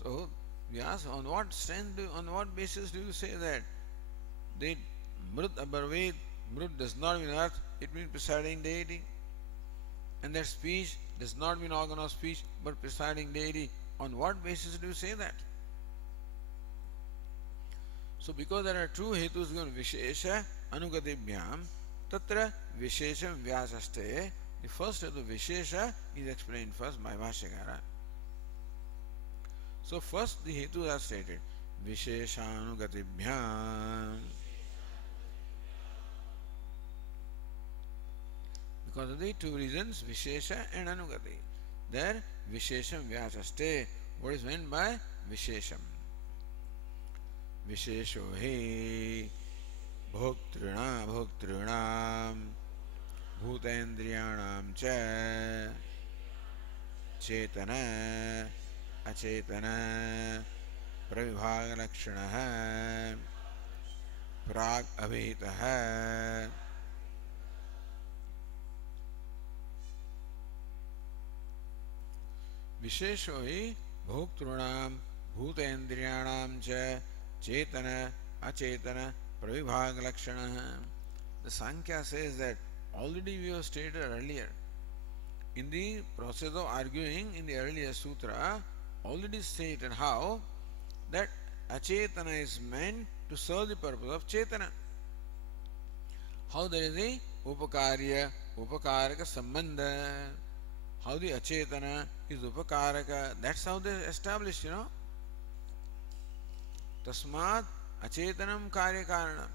So we ask, on what basis do you say that the Mrut Abharved, Mrut does not mean earth, it means presiding deity, and that speech does not mean organ of speech but presiding deity? On what basis do you say that? So because there are two hetus given, Vishesha Anugatibhyam, Tatra Vishesham Vyasaste, the first hetu Vishesha is explained first by Bhashyakara. So first the hetus are stated, Vishesha Anugatibhyam. Because of the two reasons, Vishesha and Anugati. There, Vishesham Vyasaste. What is meant by Vishesham? Vishesho hi bhoktrinam bhutendriyanam cha chetana achetana pravibhagalakshanaha prag abhitaha. Vishesho hi bhoktrinam bhutendriyanam cha Chetana, Achetana, Pravibhag Lakshana. The Sankhya says that already we have stated earlier. in the process of arguing in the earlier sutra, already stated how that achetana is meant to serve the purpose of chetana. How there is a upakarya, upakaraka sambandha. How the achetana is upakaraka. That's how they established, Tasmat achetanam karya karanam.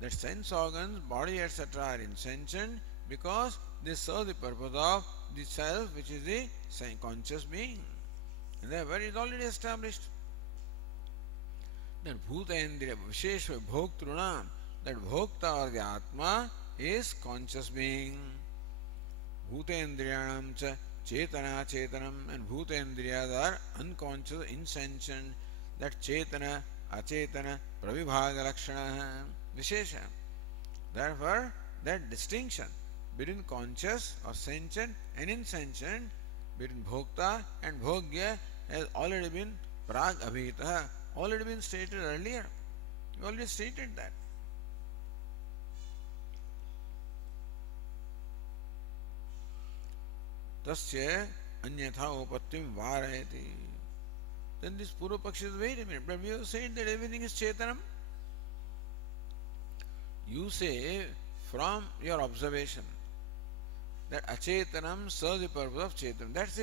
That sense organs, body, etc. are insentient because they serve the purpose of the self, which is the conscious being. And therefore it is already established. That bhutendriya visheshva bhoktrunam, that bhokta or the atma is conscious being. Bhutendriyanam cha chetana chetanam, and bhutendriyas are unconscious, insentient. That chetana, achetana, pravibhaga lakshana, vishesha. Therefore, that distinction between conscious or sentient and insentient, between bhokta and bhogya, has already been prag abhita, already been stated earlier. You already stated that. Tasya anyatha upattim varayati. Then this Purva Pakshi says, wait a minute, but we have said that everything is Chetanam. You say from your observation that Achetanam serves the purpose of Chetanam. That's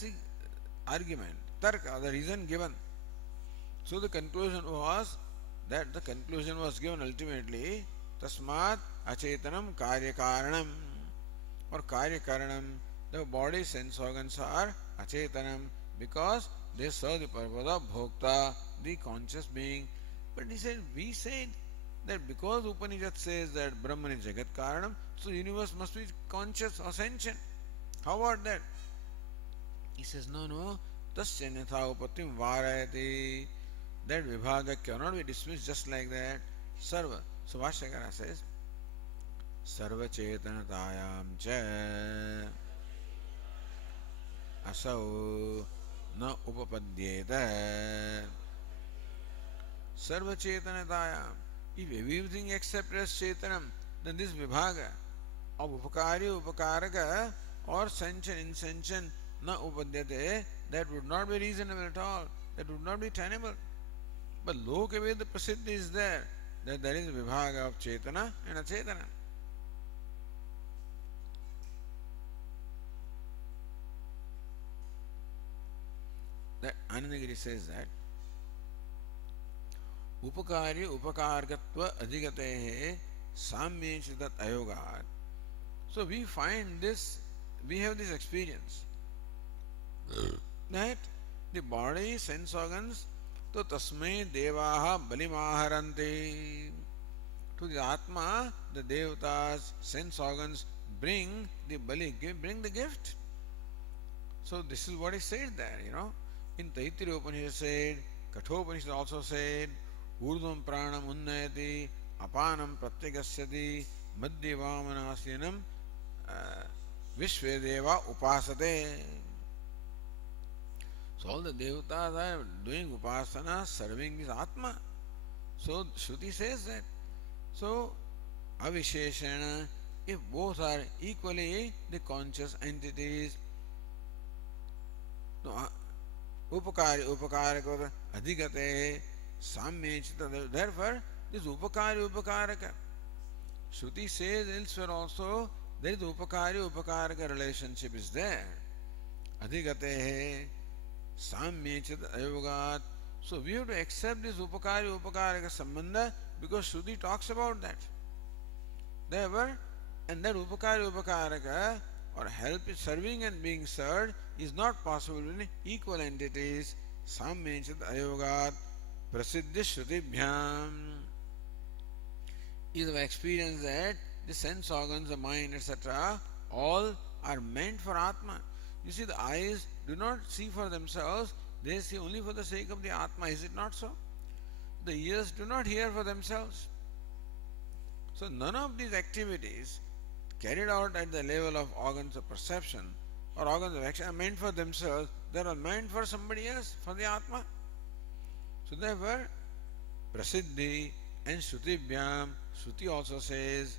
the argument, tarka, the reason given. So the conclusion was given ultimately, Tasmat Achetanam Karya Karanam, or Karya Karanam. The body sense organs are Achetanam because they serve the purpose of Bhokta, the conscious being. But we said that because Upanishad says that Brahman is Jagat Karanam, so universe must be conscious or sentient. How about that? He says, no, tasya nyatha upattim varayati. That vibhaga cannot be dismissed just like that. Sarva. So Vashyakara says, Sarva chetanatayam cha asau na upapadyeta. Sarva chetanatayam. If everything except as chetanam, then this vibhaga of upakari, upakaraka, or sentient, insentient, na upadyate, that would not be reasonable at all. That would not be tenable. But lokaveda prasiddhi is there, that there is vibhaga of chetana and achetana. That Anandagiri says that upakari upakargatva adhigatehe samyechitat ayogat. So we find this, we have this experience that the body, sense organs, to tasmai devaha balimaharanti. To the Atma, the Devatas, sense organs bring the bali, bring the gift. So this is what is said there, In Taittiriya Upanishad said, Kathopanishad also said, Urdhvam pranam unnayati, apanam pratyagasyati, madhyavamanasinam vishvedeva upasate. So all the Devatas are doing upasana, serving this Atma. So Shruti says that. So, avisheshana, if both are equally the conscious entities, no, upakaraka adhigate samyechita. Therefore, this upakaraka. Shruti says elsewhere also there is upakaraka relationship is there. Adhigate samyechita ayogat. So we have to accept this upakaraka sambandha because Shruti talks about that. Therefore, and that upakaraka or help is serving and being served is not possible in equal entities. Samyechit ayogat prasiddhi shrutibhyam. Is our experience that the sense organs, the mind, etc., all are meant for Atma. You see, the eyes do not see for themselves, they see only for the sake of the Atma. Is it not so? The ears do not hear for themselves. So none of these activities carried out at the level of organs of perception or organs of action are meant for themselves. They are meant for somebody else, for the Atma. So therefore, prasiddhi and Shrutibhyam, Shruti also says,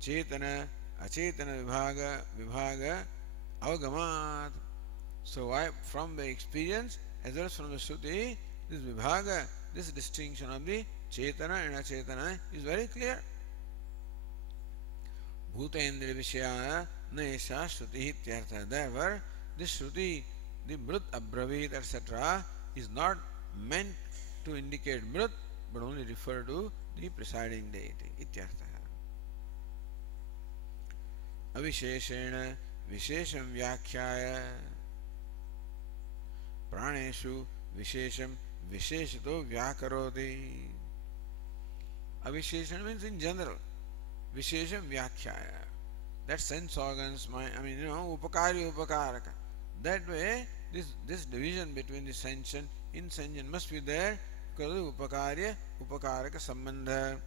Chetana, Achetana vibhaga avagamat. So why from the experience as well as from the Shruti, this vibhaga, this distinction of the Chetana and Achetana is very clear. Bhutendriya Vishya Naesha Shruti Ityartha. Therefore, this Shruti, the Mrut Abravit, etc., is not meant to indicate Mrut, but only refer to the presiding deity. Ityartha. Avisheshena Vishesham Vyakhyaya Praneshu Vishesham Visheshato Vyakaroti. Avisheshana means in general. Vishesham Vyakhyaya. That sense organs, Upakari Upakaraka. That way, this division between the sentient, insentient must be there because of Upakarya, Upakaraka Sambandha.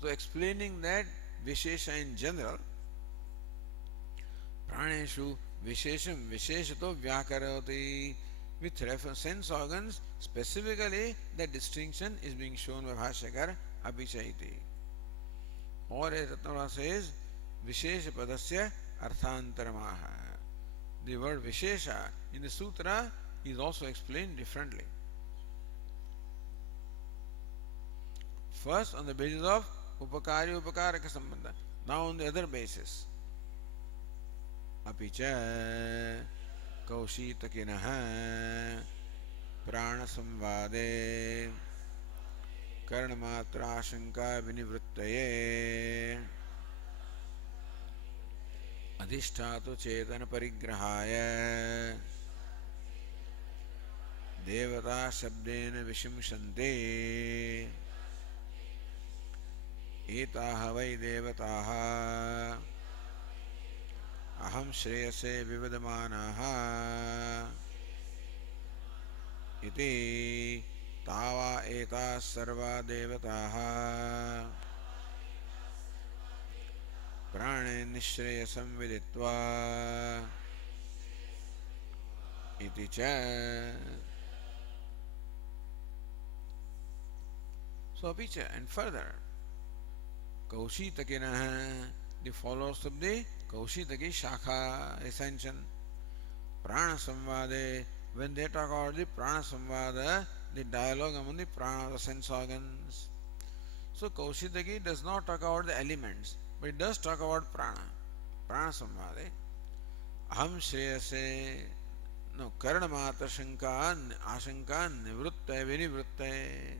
So, explaining that Vishesha in general, Praneshu Vishesham Visheshato Vyakaroti. With reference sense organs, specifically that distinction is being shown by Bhashyakar Apichaiti. Or as Ratnavara says, Vishesha Padasya Arthantaramaha. The word Vishesha in the sutra is also explained differently. First on the basis of Upakari Upakaraka Sambandha. Now on the other basis. Apicha Kaushitakinah Prana Samvade Karnamatra Shanka Vinivruttaye Adhisthatu Chetana Parigrahaya Devata Shabdena Vishimshante Etaha Vai Devataha Aham Shreyase Vivadamanaha Iti Tava Eta Sarva Devataha Prane Nishreyasam Viditva Iti Cha. So, Apicha, and further, Kaushitakinah, the followers of the Kaushitaki Shakha ascension, Prana Samvade, when they talk about the Prana Samvada, the dialogue among the prana, the sense organs. So Kaushitaki does not talk about the elements, but it does talk about prana. Prana Samvade. Aham Shreyase, no, Karanamata Shanka, Ashanka, Nivruttaye, Vinivruttaye.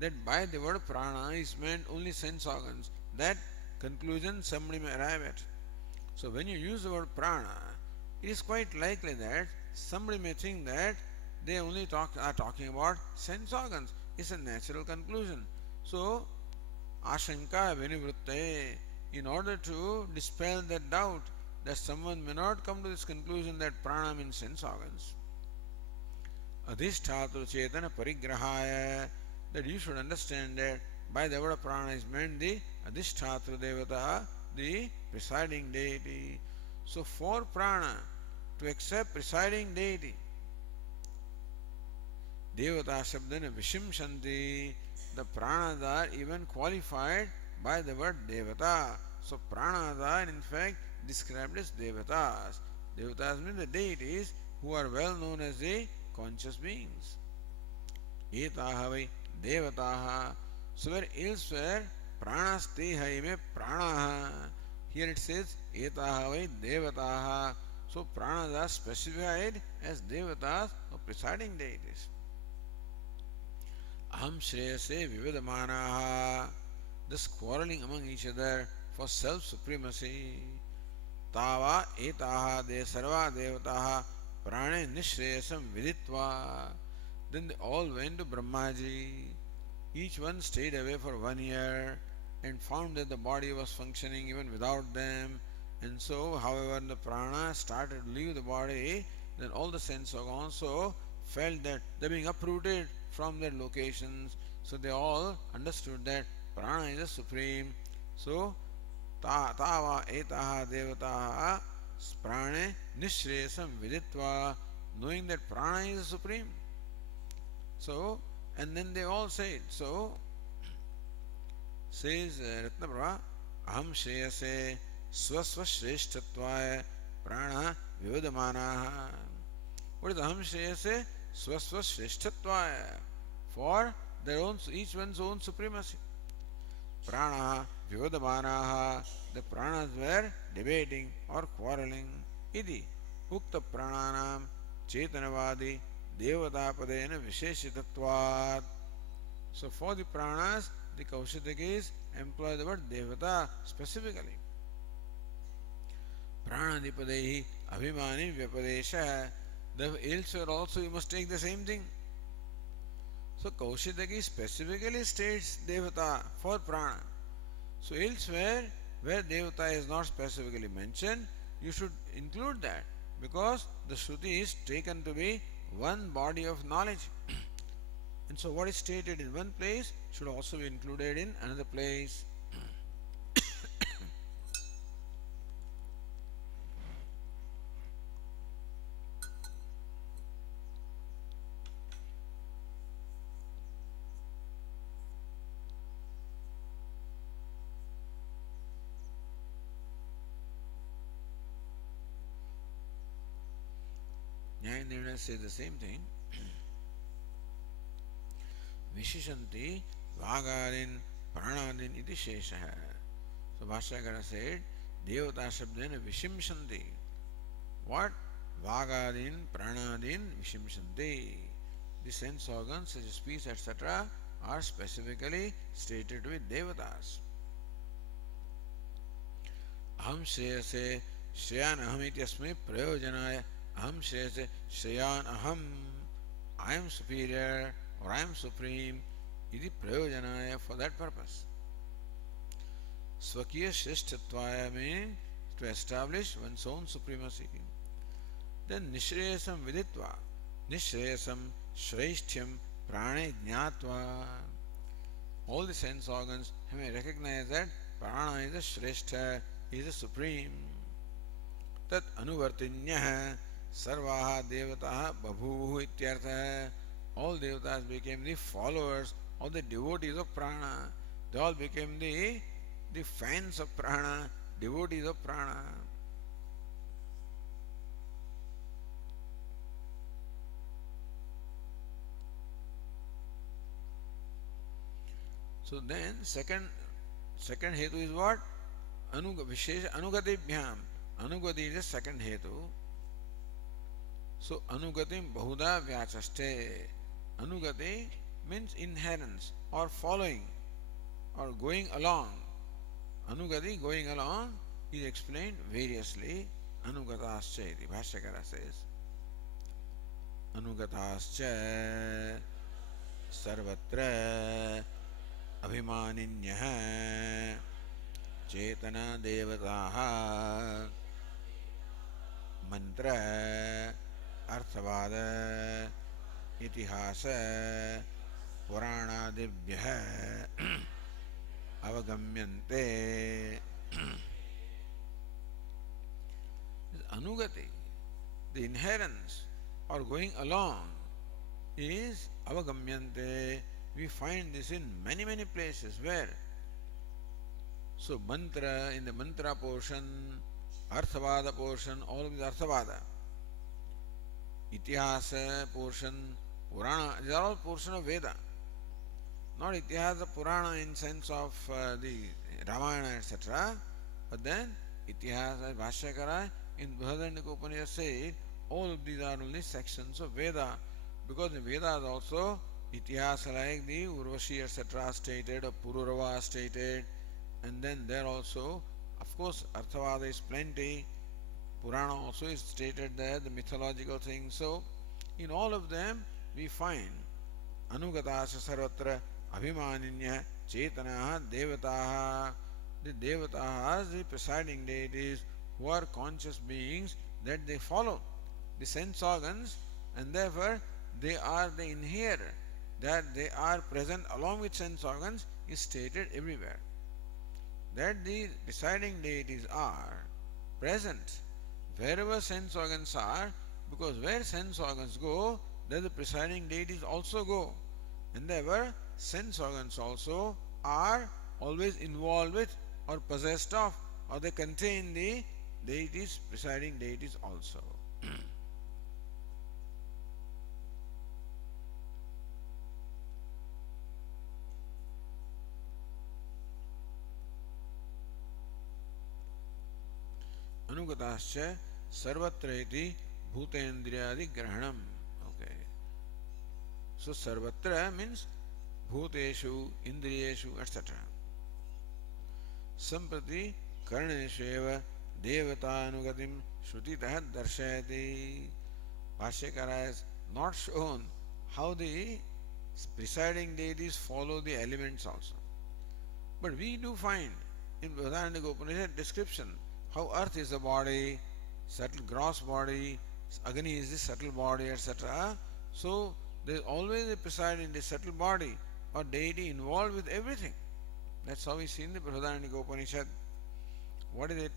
That by the word prana is meant only sense organs. That conclusion somebody may arrive at. So when you use the word prana, it is quite likely that somebody may think that they only are talking about sense organs. It's a natural conclusion. So, ashanka vinivruttaye, in order to dispel that doubt that someone may not come to this conclusion that prana means sense organs. Adhisthatu chetana parigrahaya, that you should understand that by the word prana is meant the Adhisthatu Devata, the presiding deity. So for prana to accept presiding deity, Devata Shabdana Vishimshanti, the pranas are even qualified by the word Devata. So pranas are in fact described as Devatas. Devatas mean the deities who are well known as the conscious beings. Etaha vai Devataha. So where elsewhere pranas te haime pranaha, here it says etaha vai Devataha. So pranas are specified as Devatas or presiding deities. Aham Shreyase Vivadamanaha, thus quarreling among each other for self-supremacy. Tava etaha de sarva devataha prane nishreyasam viditva. Then they all went to Brahmaji. Each one stayed away for 1 year and found that the body was functioning even without them. And so, however, the prana started to leave the body, then all the sense organs also felt that they are being uprooted from their locations. So they all understood that prana is the supreme. So tava etaha devataha prane nishreyasam viditva, knowing that prana is the supreme. So, and then they all said, so says Ratnaprabha, aham shreyase swasva shreshtatvaya prana vyodamanaha. What is aham shreyase? Swaswa shreshtatvaya. For their own, each one's own supremacy. Prana vyodamanaha. The pranas were debating or quarreling. Idi ukta prananam chetanavadi devatapadena visheshitatvat. So for the pranas, the Kaushikis employ the word devata specifically. Pranadipadehi abhimani vyapadesha. Elsewhere also you must take the same thing. So Kaushitaki specifically states devata for prana. So elsewhere where devata is not specifically mentioned, you should include that, because the Shruti is taken to be one body of knowledge. And so what is stated in one place should also be included in another place. Nyaya says the same thing. Vishishanti Vagadin Pranadin iti Sheshaha. So Bhashyakara said, Devata Shabdena Vishimshanti. What? Vagadin Pranadin Vishimshanti. The sense organs such as speech, etc. are specifically stated to be Devatas. Aham Shreyase Shreyan Aham ityasme Prayojanaya. Aham Shreyase Shreyan Aham. I am superior or I am supreme. Iti Prayojanaya, for that purpose. Swakiya Shreshtatvaya means to establish one's own supremacy. Then Nishreyasam Viditva. Nishreyasam Shreshtyam Prane Jnatva. All the sense organs may recognize that Prana is a Shrestha, is a supreme. Tat Anuvartinyah Sarvaha Devataha Babhuvu ityartha. All devatas became the followers or the devotees of prana. They all became the fans of prana, devotees of prana. So then second hetu is what? Vishesh Anugatibhyam. Anugati is the second hetu. So Anugatim Bahuda Vyachaste. Anugati means inherence or following or going along. Anugati, going along, is explained variously. Anugatascha iti Bhashyakara says. Anugatascha sarvatra abhimaninyah chetana devataha mantra arthavada itihasa puranadibhyah avagamyante. Anugati, the inherence or going along, is avagamyante. We find this in many places. Where? So mantra, in the mantra portion, arthavada portion, all of the arthavada. Itihasa portion, Purana, these are all portion of Veda. Not Itihasa Purana in sense of the Ramayana, etc. But then Itihasa, Bhashyakara in Bhadandika Upanishad said all of these are only sections of Veda, because in Vedas also Itihasa like the Urvashi, etc. stated, or Pururava stated, and then there also, of course, Arthavada is plenty. Purana also is stated there, the mythological things. So, in all of them, we find Anugatasya Sarvatra Abhimaninya Chetanaha Devataha. The Devatahas, the presiding deities, who are conscious beings that they follow the sense organs, and therefore they are the inherer. That they are present along with sense organs is stated everywhere. That the presiding deities are present wherever sense organs are, because where sense organs go, there the presiding deities also go. And therefore, sense organs also are always involved with or possessed of, or they contain the deities, presiding deities also. Anugatascha sarvatra iti bhutendriyadi grahanam. Okay. So sarvatra means bhuteshu, indriyeshu, etc. Samprati karneshu eva devatanugatim shrutitah darshayati. Bhashyakara has not shown how the presiding deities follow the elements also. But we do find in Brihadaranyaka Upanishad description how earth is a body, subtle gross body, Agni is the subtle body, etc. So there is always a presiding the subtle body or deity involved with everything. That's how we see in the Brihadaranyaka Upanishad. What is it?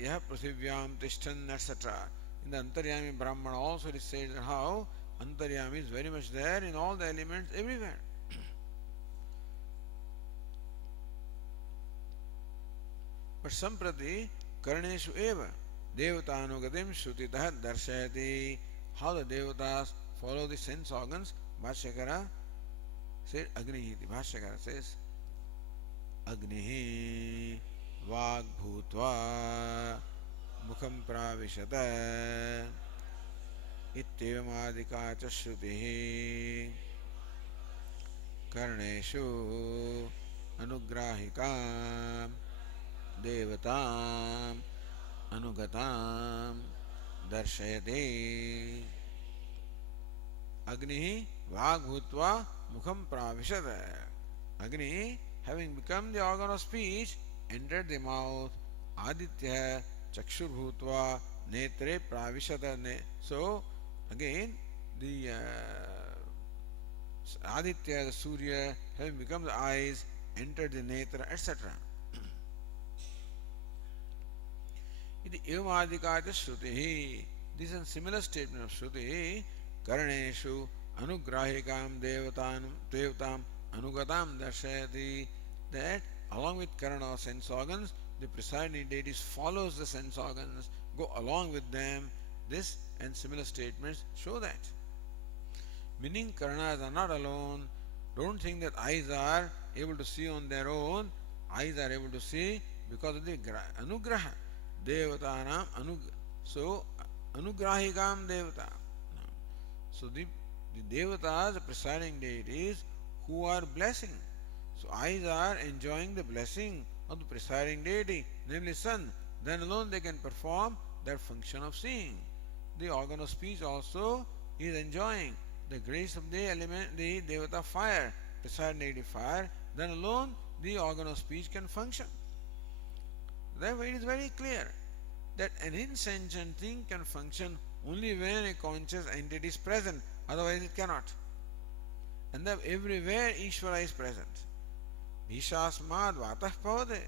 Yaha Prathivyam Tishtan, etc. In the Antaryami Brahmana also it is said how Antaryami is very much there in all the elements everywhere. But Samprati Karneshu eva Devatanugatim Shrutitah Darshayati. How the Devatas follow the sense organs, Bhashyakara said Agni. Bhashyakara says Agni Vag Bhutva Mukham Pravishata Ittevamadika cha Shrutihi Karneshu Anugrahikam Devatam Anugatam Darshayate. Agni Vagbhutva Mukham Pravishata. Agni, having become the organ of speech, entered the mouth. Aditya Chakshur Bhutva Netre Pravishata. So, again, the Aditya, the Surya, having become the eyes, entered the Netra, etc. Iti evamadikacha Shrutihi. This is a similar statement of Shruti. Karneshu Anugrahikam Devatam Anugatam Darshayati. That along with Karana or sense organs, the presiding deities follows the sense organs, go along with them. This and similar statements show that. Meaning Karanas are not alone. Don't think that eyes are able to see on their own. Eyes are able to see because of the Anugraha. Devatanam so Anugrahikam Devata. So the Devatas, the presiding deities who are blessing. So eyes are enjoying the blessing of the presiding deity, namely sun. Then alone they can perform their function of seeing. The organ of speech also is enjoying the grace of the element, the Devata fire, presiding deity fire. Then alone the organ of speech can function. Therefore, it is very clear that an insentient thing can function only when a conscious entity is present, otherwise it cannot. And that everywhere Ishvara is present. Bhishasmad vatah pavade,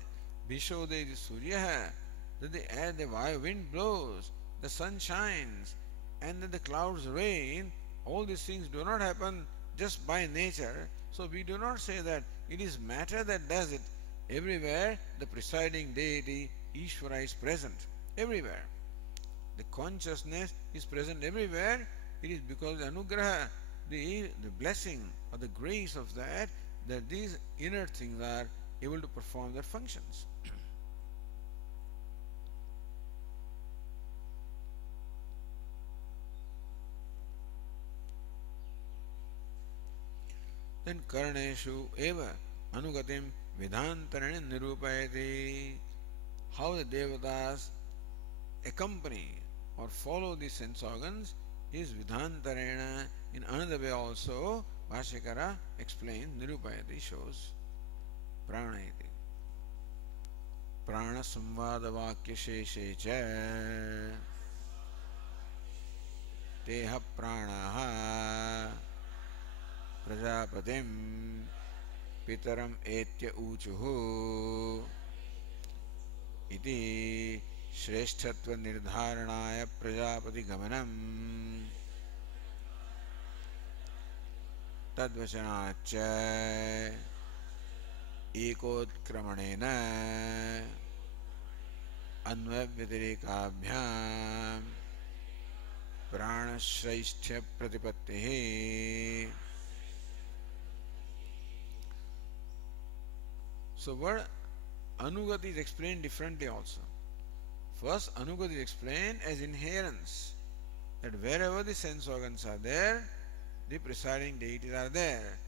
Bhishode the Surya hai, that the air, the wind blows, the sun shines, and that the clouds rain. All these things do not happen just by nature. So we do not say that it is matter that does it. Everywhere the presiding deity Ishvara is present. Everywhere. The consciousness is present everywhere. It is because the anugraha, the blessing or the grace of that these inner things are able to perform their functions. Then Karneshu eva anugatim vidhantarane nirupayati. How the Devatas accompany or follow the sense organs is vidhantarena. In another way also, Bhashyakara explains, nirupayati shows prana iti. Prana samvada vakya sheshe cha teha pranaha prajapatim pitaram etya uchuhu iti श्रेष्ठत्व निर्धारणाय Prajapati गमनम तद्वचनाच्च एकोत्क्रमणेन अन्वय व्यतिरेकाभ्याम प्राणश्रैष्ठ्य प्रतिपत्ति. So word anugati is explained differently also. First, anugati is explained as inherence, that wherever the sense organs are there, the presiding deities are there.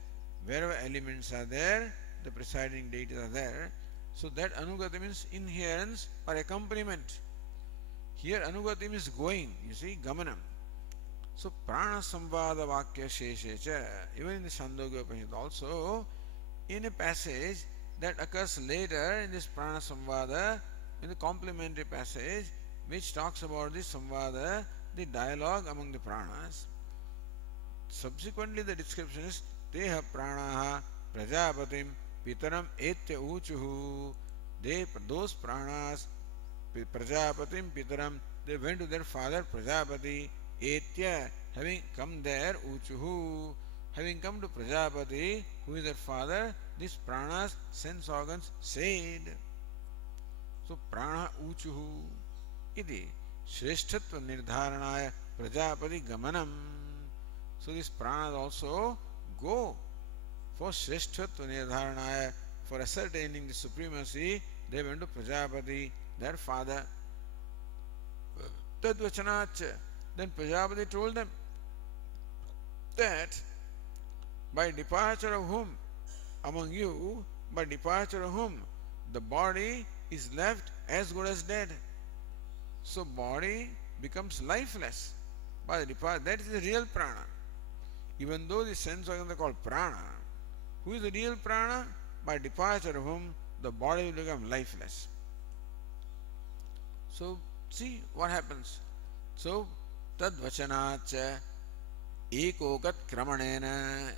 Wherever elements are there, the presiding deities are there. So that anugati means inherence or accompaniment. Here anugati means going, you see, gamanam. So prana samvada vakya sheshecha, even in the Chhandogya Upanishad also, in a passage that occurs later in this prana samvada, in the complementary passage which talks about the samvada, the dialogue among the pranas. Subsequently the description is teha pranaha prajapatim pitaram etya uchuhu. Those pranas, prajapatim pitaram, they went to their father Prajapati. Etya, having come there, uchuhu, having come to Prajapati, who is their father, these pranas, sense organs, said. So prana uchuhu iti shresthatva nirdharanaya Prajapati gamanam. So these pranas also go for shresthatva nirdharanaya, for ascertaining the supremacy. They went to Prajapati, their father. Tadvachanacha. Then Prajapati told them that by departure of whom among you, by departure of whom the body is left as good as dead. So body becomes lifeless by the departure. That is the real prana. Even though the sense organs are called prana, who is the real prana? By departure of whom the body will become lifeless. So see what happens. So tadvachanacha ekokat kramanena,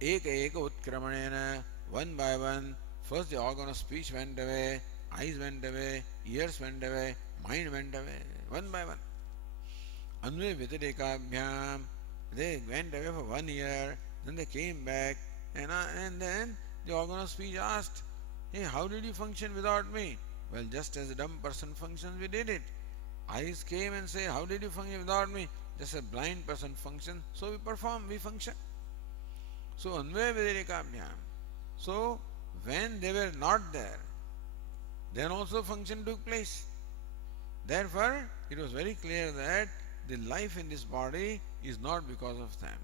eka utkramanena, one by one. First the organ of speech went away, eyes went away, ears went away, mind went away, one by one. Anvaya vyatirikabhyam, they went away for 1 year, then they came back, and then the organ of speech asked, hey, how did you function without me? Well, just as a dumb person functions, we did it. Eyes came and say, how did you function without me? Just as a blind person functions, so we perform, we function. So anvaya vyatirikabhyam. So when they were not there, then also function took place. Therefore, it was very clear that the life in this body is not because of them.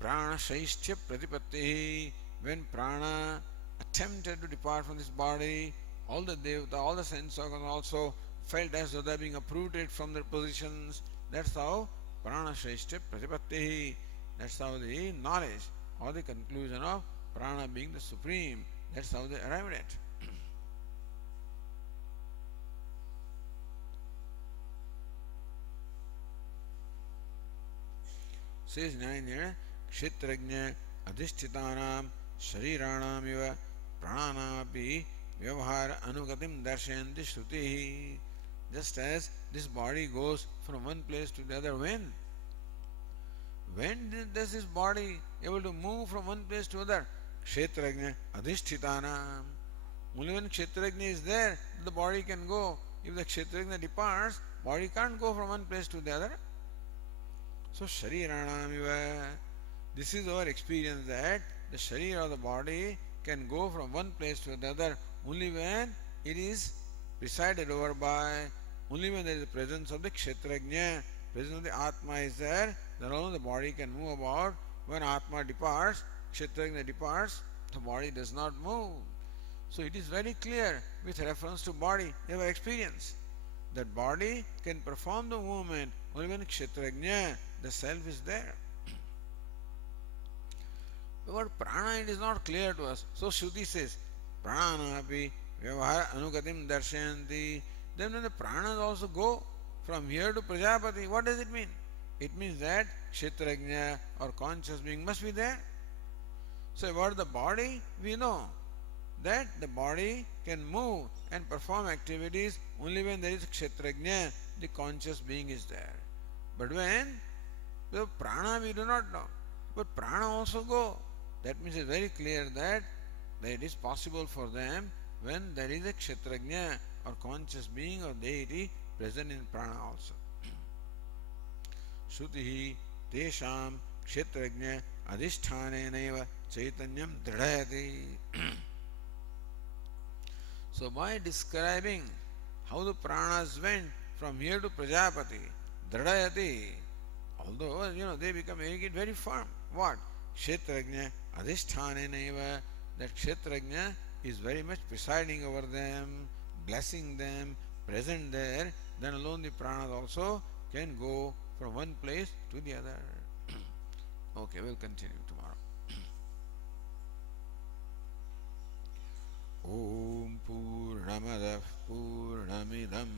Prana shaishtya pratipatti. When prana attempted to depart from this body, all the devata, all the sense organs also felt as though they are being uprooted from their positions. That's how prana shaishtya pratipatti. That's how the knowledge or the conclusion of prana being the supreme, that's how they arrived at. Says 9 here, kshetrajna adhishtitanam shariranam iva prananapi vyavahara anugatim darshayanti shruti. Just as this body goes from one place to the other, when does this body able to move from one place to other? Kshetrajna adhishtitanam. Only when kshetrajna is there, the body can go. If the kshetrajna departs, body can't go from one place to the other. So shariranamiva, this is our experience that the sharira of the body can go from one place to another only when it is presided over by, only when there is the presence of the kshetrajna, presence of the Atma is there, then alone the body can move about. When Atma departs, kshetrajna departs, the body does not move. So it is very clear with reference to body, our experience, that body can perform the movement only when kshetrajna, the self, is there. But prana, it is not clear to us. So Shruti says, prana api vyavahara anugatim darshayanti. Then when the pranas also go from here to Prajapati, what does it mean? It means that kshetrajna or conscious being must be there. So about the body, we know that the body can move and perform activities only when there is kshetrajna, the conscious being is there. But when the prana, we do not know. But prana also go. That means it's very clear that it is possible for them when there is a kshetrajna or conscious being or deity present in prana also. Shruti tesham kshetrajna adhishthanenaiva chaitanyam dridayati. So by describing how the pranas went from here to Prajapati, dridayati, although they become making it very firm. What? Kshetrajna adhishthanenaiva, that kshetrajna is very much presiding over them, blessing them, present there, then alone the pranas also can go from one place to the other. Okay, we'll continue tomorrow. Om Purnamadav Purnamidam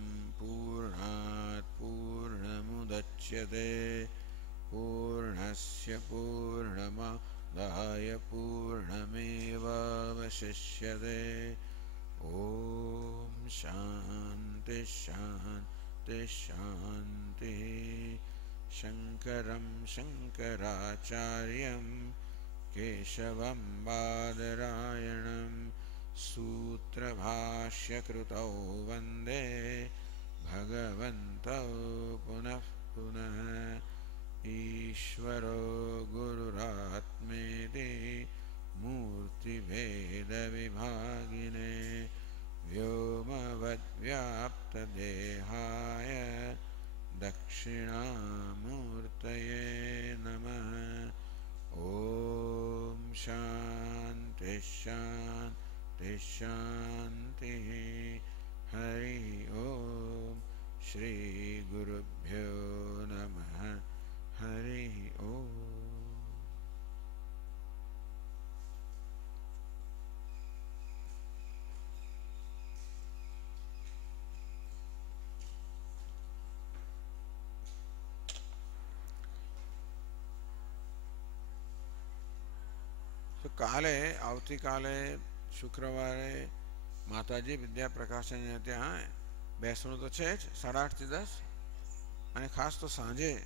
Purnat Purnamudachyate Purnasya Purnamadaya Purnameva Vasishyate. Om Shanti Shanti Shanti. Shankaram Shankaracharyam Keshavam Badarayanam Sutrabhashyakrutau Vande Bhagavantau Punah Punah. Ishvaro Gururatmeti Murti Veda Vibhagine Vyomavad Vyapta Dehaya Dakshinamurtaye Namaha. Om Shanti Shanti Shanti. Hari Om. Shri Gurubhyo Namaha. Hari Om. तो काले આવતીકાલે શુક્રવારે માતાજી વિદ્યા પ્રકાશન ત્યાં બેસણું તો છે જ 8:30 થી 10, અને ખાસ તો સાંજે